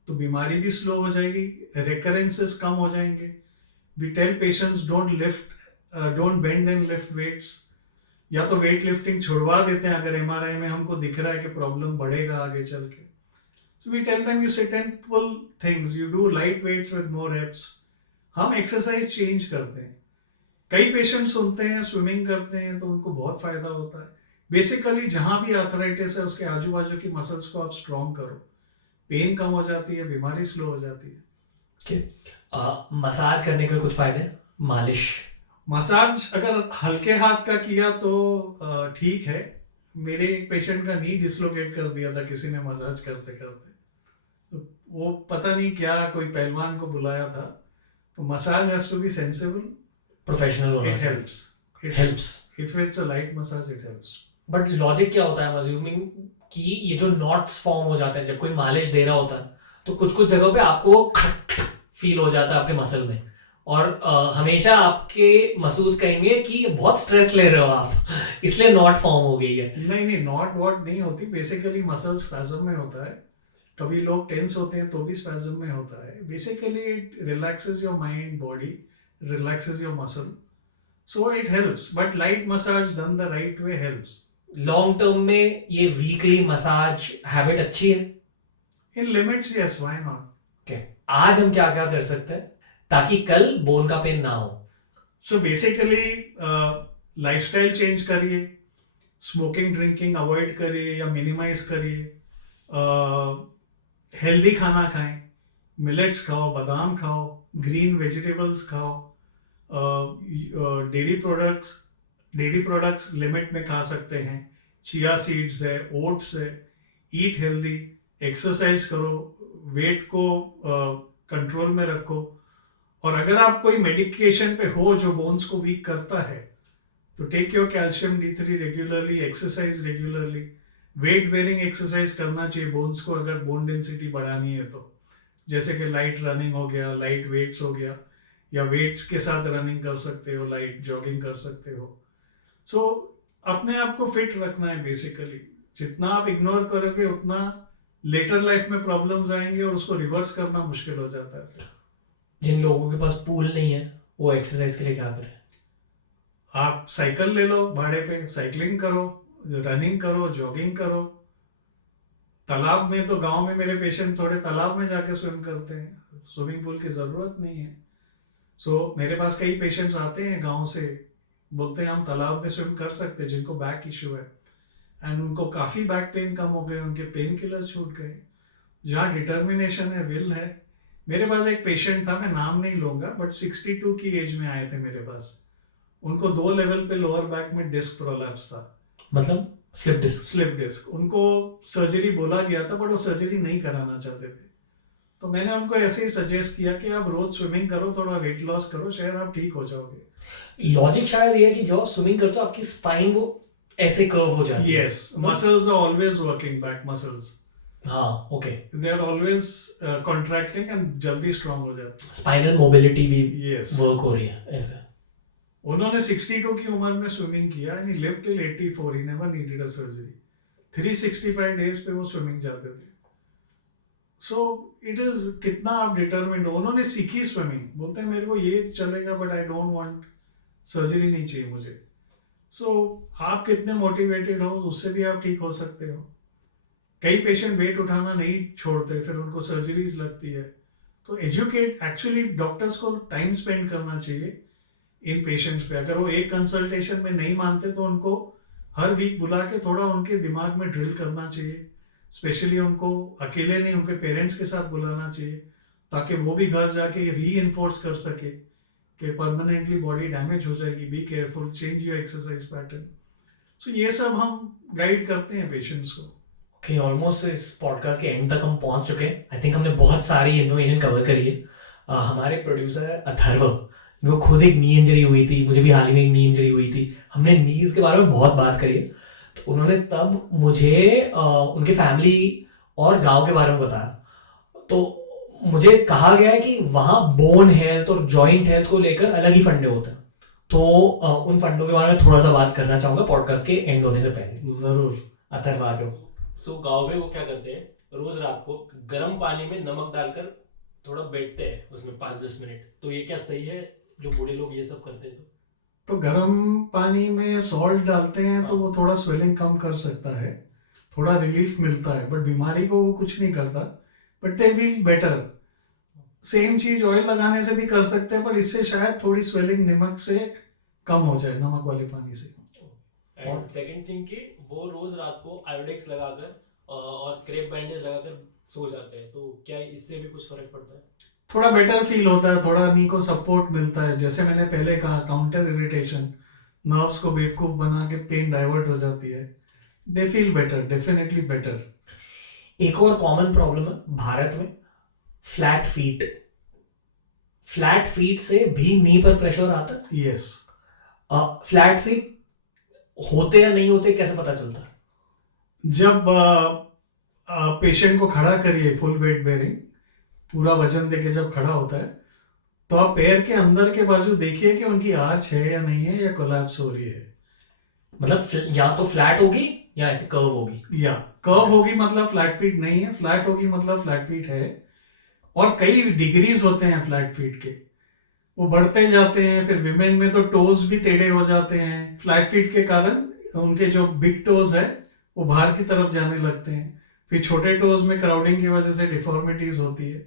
तो बीमारी भी स्लो हो जाएगी, रिकरेंसेस कम हो जाएंगे. We tell patients don't bend and lift weights. या तो वेट लिफ्टिंग छुड़वा देते हैं अगर MRI में हमको दिख रहा है कि प्रॉब्लम बढ़ेगा आगे चल के. So we tell them you sit and pull things, you do light weights with more reps. हम एक्सरसाइज चेंज करते हैं. कई पेशेंट सुनते हैं, स्विमिंग करते हैं तो उनको बहुत फायदा होता है. बेसिकली जहां भी आर्थराइटिस है उसके आजू बाजू की मसल्स को आप स्ट्रॉन्ग करो, पेन कम हो जाती है, बीमारी स्लो हो जाती है. मसाज करने के कुछ फायदे? मालिश? मसाज अगर हल्के हाथ का किया तो ठीक है. मेरे एक पेशेंट का नी डिसलोकेट कर दिया था किसी ने मसाज करते करते. तो वो पता नहीं क्या, कोई पहलवान को बुलाया था. तो massage has to be sensible, professional होना इट चाहिए. Helps. Helps. If it's a light massage it helps. But logic क्या होता है? अज्यूमिंग कि ये जो नॉट्स फॉर्म हो जाते हैं जब कोई मालिश दे रहा होता है, तो कुछ कुछ जगहों पे आपको फील हो जाता है आपके मसल में, और हमेशा आपके महसूस करेंगे कि बहुत स्ट्रेस ले रहे हो आप, इसलिए नॉट फॉर्म हो गई है. नहीं, नॉट वॉट नहीं होती. बेसिकली मसल स्पैज्म में होता है. कभी लोग टेंस होते हैं तो भी स्पैज्म में होता है. Basically it relaxes your mind, body relaxes your muscle. So it helps, but light massage done the right way helps. Long term में ये वीकली मसाज हैबिट अच्छी है? In limits, yes, why not. Okay. आज हम क्या क्या कर सकते हैं ताकि कल बोन का पेन ना हो? सो बेसिकली लाइफस्टाइल चेंज करिए. स्मोकिंग ड्रिंकिंग अवॉइड करिए या मिनिमाइज करिए. हेल्दी खाना खाएं. मिलेट्स खाओ, बादाम खाओ, ग्रीन वेजिटेबल्स खाओ. डेयरी प्रोडक्ट्स लिमिट में खा सकते हैं. चिया सीड्स है, ओट्स है. ईट हेल्दी, एक्सरसाइज करो, वेट को कंट्रोल में रखो. और अगर आप कोई मेडिकेशन पे हो जो बोन्स को वीक करता है तो take your calcium D3 regularly, exercise regularly. Weight bearing exercise करना चाहिए बोन्स को, अगर बोन डेंसिटी बढ़ानी है तो, जैसे कि लाइट रनिंग हो गया, लाइट वेट्स हो गया, या वेट्स के साथ रनिंग कर सकते हो, लाइट जॉगिंग कर सकते हो। सो अपने आप को फिट रखना है बेसिकली। जितना आप इग्नोर करोगे उतना लेटर लाइफ में प्रॉब्लम्स आएंगे और उसको रिवर्स करना मुश्किल हो जाता है फिर। जिन लोगों के पास पूल नहीं है वो एक्सरसाइज के लिए क्या करें? आप साइकिल ले लो भाड़े पे, साइकिलिंग करो, रनिंग करो, जॉगिंग करो। तालाब में तो गांव में मेरे पेशेंट थोड़े तालाब में जाके स्विम करते हैं, स्विमिंग पूल की ज़रूरत नहीं है। सो मेरे पास कई पेशेंट्स आते हैं गांव से, बोलते हैं हम तालाब में स्विम कर सकते हैं, जिनको बैक इशू है एंड उनको काफ़ी बैक पेन कम हो गए, उनके पेन किलर छूट गए। जहाँ डिटर्मिनेशन है, विल है। मेरे पास एक पेशेंट था, मैं नाम नहीं लूँगा, बट 62 की एज में आए थे मेरे पास। उनको 2 लेवल पे लोअर बैक में डिस्क प्रोलैप्स था, मतलब स्लिप डिस्क? Slip disc. उनको सर्जरी बोला गया था बट वो सर्जरी नहीं कराना चाहते थे। तो मैंने उनको ऐसे ही सजेस्ट किया कि आप रोज स्विमिंग करो, थोड़ा वेट लॉस करो, शायद आप ठीक हो जाओगे। लॉजिक शायद ये है कि जब आप स्विमिंग करते हो आपकी स्पाइन वो ऐसे कर्व हो जाती है। Yes, muscles are always working, back muscles, हाँ, okay. They are always contracting and जल्दी स्ट्रांग हो जाती है। स्पाइनल मोबिलिटी भी यस, वर्क हो रही है ऐसे। उन्होंने 62 की उम्र में स्विमिंग किया and he lived till 84, he never needed a surgery. 365 days पे वो स्विमिंग जाते थे। सो इट इज कितना आप डिटरमिन्ड हो। उन्होंने सीखी स्विमिंग, बोलते हैं मेरे को ये चलेगा but I don't want surgery, नहीं चाहिए मुझे। सो आप कितने मोटिवेटेड हो उससे भी आप ठीक हो सकते हो। कई पेशेंट वेट उठाना नहीं छोड़ते, फिर उनको सर्जरीज लगती है। तो एजुकेट, एक्चुअली डॉक्टर्स को टाइम स्पेंड करना चाहिए इन पेशेंट्स पे। अगर वो एक कंसल्टेशन में नहीं मानते तो उनको हर वीक बुला के थोड़ा उनके दिमाग में ड्रिल करना चाहिए। स्पेशली उनको अकेले नहीं, उनके पेरेंट्स के साथ बुलाना चाहिए, ताकि वो भी घर जाके री इन्फोर्स कर सके कि परमानेंटली बॉडी डैमेज हो जाएगी, be careful, change your exercise pattern. So ये सब हम गाइड करते हैं पेशेंट्स को। ओके, ऑलमोस्ट इस पॉडकास्ट के एंड तक हम पहुंच चुके हैं। आई थिंक हमने बहुत सारी इन्फॉर्मेशन कवर करी है। हमारे प्रोड्यूसर है अथर्व, उनको खुद एक नी इंजरी हुई थी, मुझे भी हाल ही में एक नी इंजरी हुई थी। हमने नीज के बारे में बहुत बात करी है। तो उन्होंने तब मुझे उनके फैमिली और गांव के बारे में बताया। तो मुझे कहा गया है कि वहाँ बोन हेल्थ और जॉइंट हेल्थ को लेकर अलग ही फंडे होते हैं। तो उन फंडों के बारे में थोड़ा सा बात करना चाहूँगा पॉडकास्ट के एंड होने से पहले। जरूर। अथर्व आ जाओ। सो गांव में वो क्या करते हैं, रोज रात को गर्म पानी में नमक डालकर थोड़ा बैठते हैं उसमें 5-10 मिनट। तो ये क्या सही है जो बूढ़े लोग ये सब करते हैं? तो गर्म पानी में सॉल्ट डालते हैं तो वो थोड़ा स्वेलिंग कम कर सकता है, थोड़ा रिलीफ मिलता है, बट बीमारी को वो कुछ नहीं करता, but they feel better. Same चीज ऑयल लगाने से भी कर सकते हैं, पर इससे शायद थोड़ी स्वेलिंग नमक से कम हो जाए, नमक वाले पानी से। एंड सेकंड थिंग कि वो रोज रात को आयोडेक्स लगाकर और क्रेप बैंडेज लगाकर सो जाते हैं। तो क्या इससे भी कुछ फर्क पड़ता है? थोड़ा बेटर फील होता है, थोड़ा नी को सपोर्ट मिलता है। जैसे मैंने पहले कहा, काउंटर इरिटेशन, नर्व्स को बेवकूफ बना के पेन डाइवर्ट हो जाती है। They feel better, definitely better. एक और कॉमन प्रॉब्लम है भारत में, फ्लैट फीट। फ्लैट फीट से भी नी पर प्रेशर आता है। यस। फ्लैट फीट होते या नहीं होते कैसे पता चलता है? जब पेशेंट को खड़ा करिए, फुल वेट बेरिंग, पूरा वजन देके जब खड़ा होता है, तो आप पैर के अंदर के बाजू देखिए कि उनकी आर्च है या नहीं है, या कोलैप्स हो रही है। मतलब या तो फ्लैट होगी या ऐसे कर्व होगी। या कर्व होगी मतलब फ्लैट फीट नहीं है, फ्लैट होगी मतलब फ्लैट फीट है। और कई डिग्रीज होते हैं फ्लैट फीट के, वो बढ़ते जाते हैं। फिर विमेन में तो टोज भी टेढ़े हो जाते हैं फ्लैट फीट के कारण। उनके जो बिग टोज है वो बाहर की तरफ जाने लगते हैं। फिर छोटे टोज में क्राउडिंग की वजह से डिफॉर्मिटीज होती है।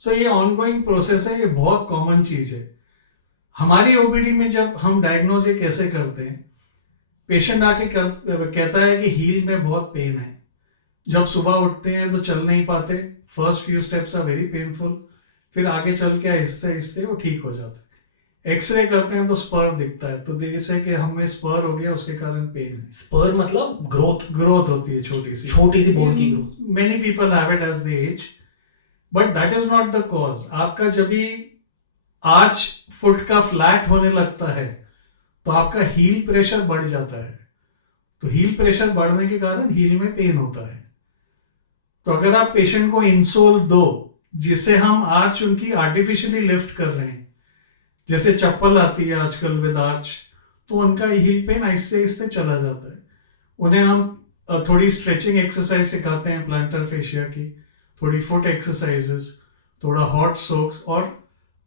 सो ये ऑनगोइंग प्रोसेस है, ये बहुत कॉमन चीज है। हमारी ओपीडी में जब हम डायग्नोज ये कैसे करते हैं, पेशेंट आके कहता है कि हील में बहुत पेन है। जब सुबह उठते हैं तो चल नहीं पाते, first few steps are very painful, फिर आगे चल के आहिस्ते आहिस्ते वो ठीक हो जाता है। एक्सरे करते हैं तो स्पर दिखता है, तो जैसे कि हमें स्पर हो गया, उसके कारण पेन है। स्पर मतलब ग्रोथ होती है, छोटी सी बोन की growth. Many people have it as the age, but that is not the cause. आपका जब भी आर्च फुट का फ्लैट होने लगता है तो आपका हील प्रेशर बढ़ जाता है। तो हील प्रेशर बढ़ने के कारण हील में पेन होता है। तो अगर आप पेशेंट को इंसोल दो, जिसे हम आर्च उनकी आर्टिफिशियली लिफ्ट कर रहे हैं, जैसे चप्पल आती है आजकल विद आर्च, तो उनका हील पेन आहिस्ते आहिस्ते चला जाता है। उन्हें हम थोड़ी स्ट्रेचिंग एक्सरसाइज सिखाते हैं प्लांटर फेशिया की, थोड़ी फुट एक्सरसाइजेस, थोड़ा हॉट सोक्स, और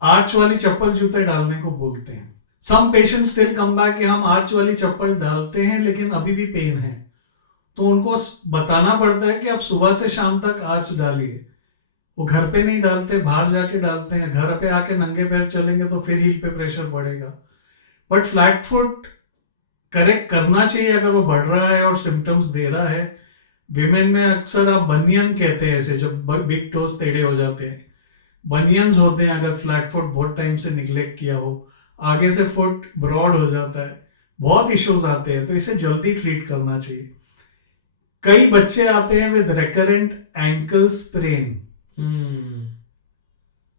आर्च वाली चप्पल जूते डालने को बोलते हैं। Some patient still come back कि हम आर्च वाली चप्पल डालते हैं लेकिन अभी भी पेन है, तो उनको बताना पड़ता है कि आप सुबह से शाम तक आर्च डालिए। वो घर पे नहीं डालते, बाहर जाके डालते हैं। घर पे आके नंगे पैर चलेंगे तो फिर हील पे प्रेशर बढ़ेगा। बट फ्लैट फुट करेक्ट करना चाहिए अगर वो बढ़ रहा है और सिम्टम्स दे रहा है। विमेन में अक्सर आप बनियन कहते हैं ऐसे, जब बिग टोज टेढ़े हो जाते हैं, बनियंस होते हैं अगर फ्लैट फुट बहुत टाइम से निग्लेक्ट किया हो, आगे से फुट ब्रॉड हो जाता है, बहुत इश्यूज आते हैं, तो इसे जल्दी ट्रीट करना चाहिए। कई बच्चे आते हैं विद रिकरेंट एंकल स्प्रेन,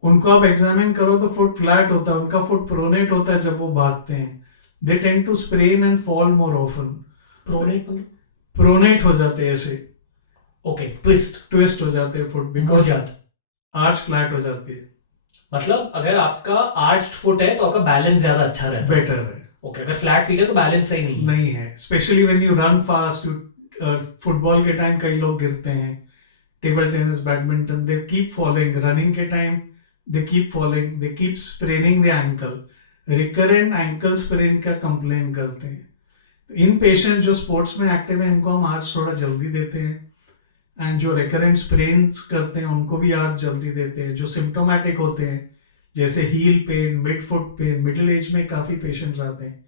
उनको आप एग्जामिन करो तो फुट फ्लैट होता है, उनका फुट प्रोनेट होता है जब वो भागते हैं। They tend to sprain and fall more often. Pronate हो जाते हैं ऐसे, ओके, ट्विस्ट हो जाते हैं फुट, मुड़ बिकॉज जाता। आर्च फ्लैट हो जाती है। मतलब अगर आपका आर्च्ड फुट है तो आपका बैलेंस ज्यादा अच्छा रहता है। बेटर है। ओके, अगर फ्लैट फीट है तो बैलेंस सही नहीं है। नहीं है, specially when you run fast. Football के टाइम कई लोग गिरते हैं, table tennis, badminton, they keep falling. Running के time they keep falling, they keep spraining the ankle. Recurrent ankle sprain का कंप्लेन करते हैं। तो इन पेशेंट जो स्पोर्ट्स में एक्टिव है, इनको हम आर्च थोड़ा जल्दी देते हैं, एंड जो रिकरेंट स्प्रेन करते हैं उनको भी आर्च जल्दी देते हैं। जो सिम्टोमेटिक होते हैं जैसे heel pain, mid foot pain, middle age में काफ़ी पेशेंट्स आते हैं,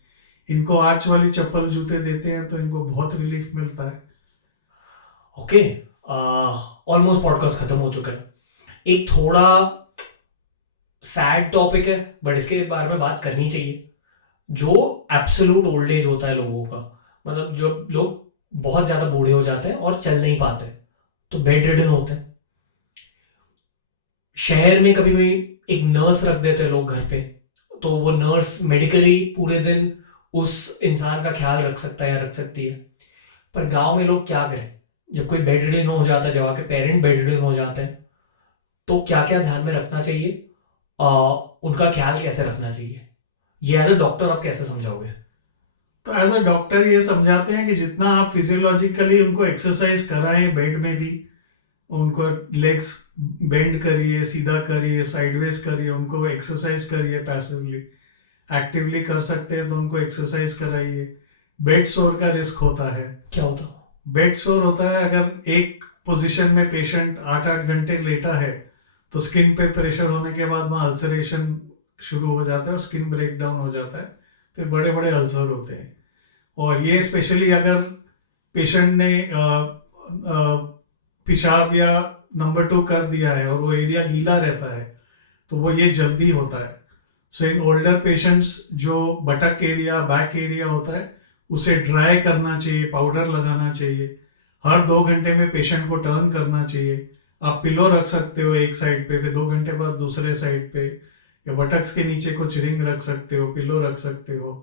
इनको आर्च वाली चप्पल जूते देते हैं तो इनको बहुत रिलीफ मिलता है। ओके, ऑलमोस्ट पॉडकास्ट खत्म हो चुका है। एक थोड़ा सैड टॉपिक है बट इसके बारे में बात करनी चाहिए। जो एब्सोल्यूट ओल्ड एज होता है लोगों का, मतलब जो लोग बहुत ज़्यादा बूढ़े हो जाते हैं और चल नहीं पाते, तो बेड रिडन होते हैं। शहर में कभी भी एक नर्स रख देते हैं लोग घर पे, तो वो नर्स मेडिकली पूरे दिन उस इंसान का ख्याल रख सकता है या रख सकती है। पर गांव में लोग क्या करें, जब कोई बेड रिडन हो जाता है, जब आपके पेरेंट बेड रिडन हो जाते हैं, तो क्या क्या ध्यान में रखना चाहिए, उनका ख्याल कैसे रखना चाहिए, ये एज अ डॉक्टर आप कैसे समझाओगे? तो एज अ डॉक्टर ये समझाते हैं कि जितना आप फिजियोलॉजिकली उनको एक्सरसाइज कराएं, बेड में भी उनको लेग्स बेंड करिए, सीधा करिए, साइडवेज करिए, उनको एक्सरसाइज करिए। पैसिवली एक्टिवली कर सकते हैं तो उनको एक्सरसाइज कराइए। बेड सोर का रिस्क होता है। क्या होता है? बेड सोर होता है अगर एक पोजीशन में पेशेंट 8-8 घंटे लेटा है तो स्किन पे प्रेशर होने के बाद वहाँ अल्सरेशन शुरू हो जाता है और स्किन ब्रेक डाउन हो जाता है, फिर बड़े बड़े अल्सर होते हैं। और ये स्पेशली अगर पेशेंट ने पेशाब या नंबर 2 कर दिया है और वो एरिया गीला रहता है तो वो ये जल्दी होता है। सो इन ओल्डर पेशेंट्स जो बटक एरिया, बैक एरिया होता है, उसे ड्राई करना चाहिए, पाउडर लगाना चाहिए। हर 2 घंटे में पेशेंट को टर्न करना चाहिए। आप पिलो रख सकते हो एक साइड पे, फिर 2 घंटे बाद दूसरे साइड पे, या बटक्स के नीचे कुछ रिंग रख सकते हो, पिलो रख सकते हो।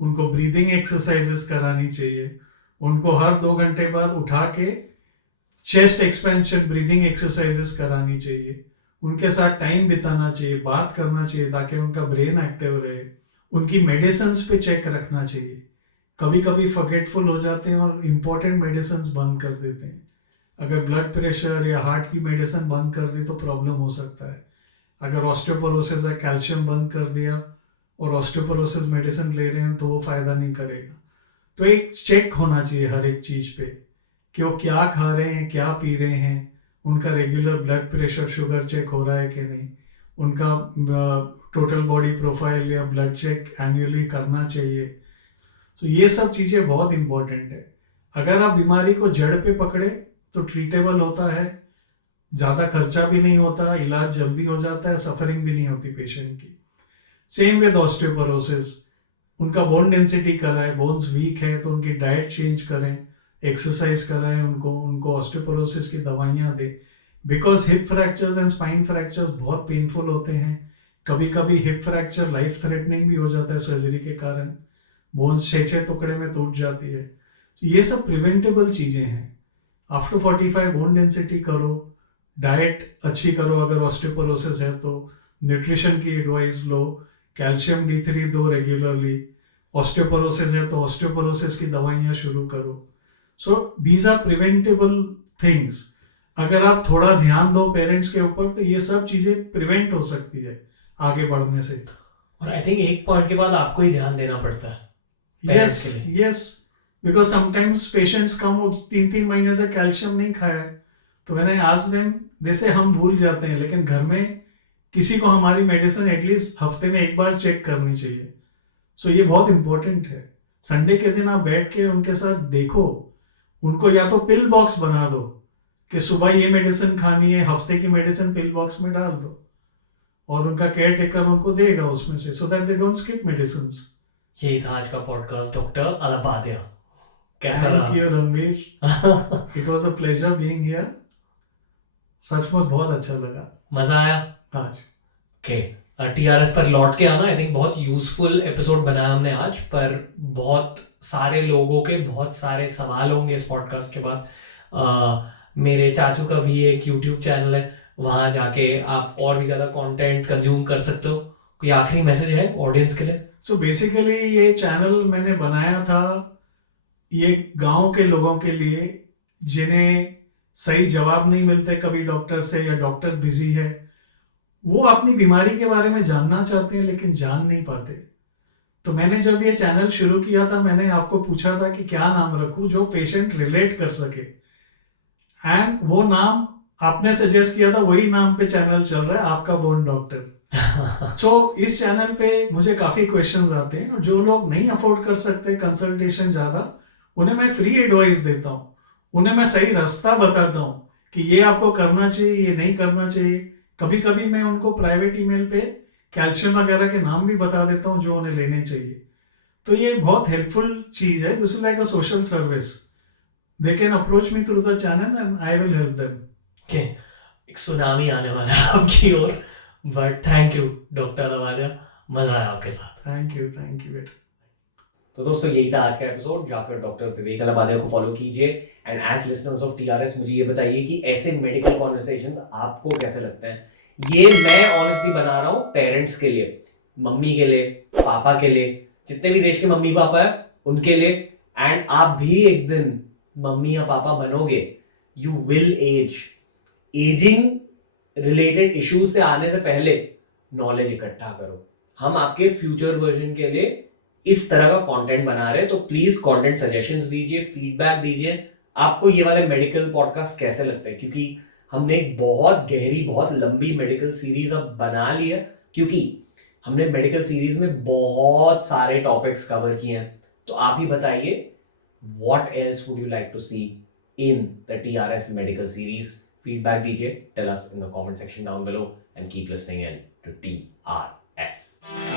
उनको ब्रीदिंग एक्सरसाइजेस करानी चाहिए। उनको हर 2 घंटे बाद उठा के चेस्ट एक्सपेंशन ब्रीदिंग एक्सरसाइजेस करानी चाहिए। उनके साथ टाइम बिताना चाहिए, बात करना चाहिए ताकि उनका ब्रेन एक्टिव रहे। उनकी मेडिसिन्स पे चेक रखना चाहिए। कभी कभी फॉरगेटफुल हो जाते हैं और इम्पोर्टेंट मेडिसिन्स बंद कर देते हैं। अगर ब्लड प्रेशर या हार्ट की मेडिसिन बंद कर दी तो प्रॉब्लम हो सकता है। अगर ऑस्टियोपोरोसिस है, कैल्शियम बंद कर दिया और ऑस्टियोपोरोसिस मेडिसिन ले रहे हैं तो वो फ़ायदा नहीं करेगा। तो एक चेक होना चाहिए हर एक चीज़ पे कि वो क्या खा रहे हैं, क्या पी रहे हैं, उनका regular blood pressure, sugar check हो रहा है कि नहीं, उनका टोटल बॉडी प्रोफाइल या ब्लड चेक एनुअली करना चाहिए। तो ये सब चीज़ें बहुत इम्पोर्टेंट है। अगर आप बीमारी को जड़ पे पकड़े तो ट्रीटेबल होता है, ज़्यादा खर्चा भी नहीं होता, इलाज जल्दी हो जाता है, सफरिंग भी नहीं होती पेशेंट की। सेम विद ऑस्टियोपोरोसिस, उनका बोन डेंसिटी कराएं, बोन्स वीक है तो उनकी डाइट चेंज करें, एक्सरसाइज कराएं, उनको ऑस्टियोपोरोसिस की दवाइयाँ दें। Because hip fractures and spine fractures बहुत पेनफुल होते हैं। कभी कभी हिप फ्रैक्चर लाइफ थ्रेटनिंग भी हो जाता है सर्जरी के कारण, बोन्स 6-6 टुकड़े में टूट जाती है। ये सब प्रिवेंटेबल चीज़ें हैं. आफ्टर 45 बोन डेंसिटी करो, डाइट अच्छी करो, अगर ऑस्टियोपोरोसिस है तो न्यूट्रिशन की एडवाइस लो, कैल्शियम D3 दो रेगुलरली, ऑस्टियोपोरोसिस है तो ऑस्टियोपोरोसिस की दवाइयाँ शुरू करो. So these are preventable things. अगर आप थोड़ा ध्यान दो पेरेंट्स के ऊपर तो ये सब चीज़ें प्रिवेंट हो सकती है आगे बढ़ने से. और आई थिंक एक पॉइंट के बाद आपको ही ध्यान देना पड़ता है parents यस के लिए. यस, बिकॉज समटाइम्स पेशेंट्स कम 3-3 महीने से कैल्शियम नहीं खाया है, तो मैंने आज देम जैसे हम भूल जाते हैं, लेकिन घर में किसी को हमारी मेडिसिन एटलीस्ट हफ्ते में एक बार चेक करनी चाहिए. सो ये बहुत इंपॉर्टेंट है. संडे के दिन आप बैठ के उनके साथ देखो, उनको या तो पिल बॉक्स बना दो कि सुबह ये मेडिसिन खानी है, हफ्ते की मेडिसिन पिल बॉक्स में डाल दो और उनका केयर टेकर उनको देगा उसमें से, so that they don't skip medicine. यही था आज का पॉडकास्ट डॉक्टर अलबादिया. कैसा थैंक यू रहा? Ranveer, it was a pleasure being here. सचमुच बहुत अच्छा लगा मजा आया. आज. ओके, TRS पर लौट के आना. आई थिंक बहुत यूजफुल एपिसोड बनाया हमने आज, पर बहुत सारे लोगों के बहुत सारे सवाल होंगे इस पॉडकास्ट के बाद. मेरे चाचू का भी एक यूट्यूब चैनल है, वहाँ जाके आप और भी ज़्यादा कंटेंट कंज्यूम कर सकते हो. कोई आखिरी मैसेज है ऑडियंस के लिए? सो बेसिकली ये चैनल मैंने बनाया था ये गांव के लोगों के लिए जिन्हें सही जवाब नहीं मिलते कभी डॉक्टर से, या डॉक्टर बिजी है, वो अपनी बीमारी के बारे में जानना चाहते हैं लेकिन जान नहीं पाते. तो मैंने जब ये चैनल शुरू किया था, मैंने आपको पूछा था कि क्या नाम रखूं जो पेशेंट रिलेट कर सके, एंड वो नाम आपने सजेस्ट किया था, वही नाम पे चैनल चल रहा है, आपका बोन डॉक्टर. सो इस चैनल पे मुझे काफ़ी क्वेश्चंस आते हैं, और जो लोग नहीं अफोर्ड कर सकते कंसल्टेशन ज़्यादा, उन्हें मैं फ्री एडवाइस देता हूँ, उन्हें मैं सही रास्ता बताता हूँ कि ये आपको करना चाहिए, ये नहीं करना चाहिए. कभी कभी मैं उनको प्राइवेट ईमेल पे कैल्शियम वगैरह के नाम भी बता देता हूँ जो उन्हें लेने चाहिए. तो ये बहुत हेल्पफुल चीज़ है. This is like a social service. They can approach me through the channel and I will help them. Okay, एक सुनामी आने वाला है आपकी ओर, बट थैंक यू डॉक्टर अलबादिया. मजा आया आपके साथ. थैंक यू बेटा. तो दोस्तों यही था आज का एपिसोड. जाकर डॉक्टर विवेक अलबादिया को फॉलो कीजिए. And as listeners of TRS मुझे ये बताइए कि ऐसे मेडिकल कॉन्वर्सेशंस आपको कैसे लगते हैं. ये मैं ऑनेस्टली बना रहा हूँ पेरेंट्स के लिए, मम्मी के लिए, पापा के लिए, जितने भी देश के मम्मी पापा है उनके लिए. एंड आप भी एक दिन मम्मी या पापा बनोगे. You will age. Ageing related issues से आने से पहले नॉलेज इकट्ठा करो. हम आपके फ्यूचर वर्जन के लिए इस तरह का कंटेंट बना रहे हैं, तो प्लीज कंटेंट सजेशंस दीजिए, फीडबैक दीजिए. आपको ये वाले मेडिकल पॉडकास्ट कैसे लगते हैं, क्योंकि हमने एक बहुत गहरी, बहुत लंबी मेडिकल सीरीज अब बना ली है, क्योंकि हमने मेडिकल सीरीज में बहुत सारे टॉपिक्स कवर किए हैं. तो आप ही बताइए, what else would you like to see in the TRS medical series. Feedback दीजिए, tell us in the comment section down below, and keep listening in to TRS.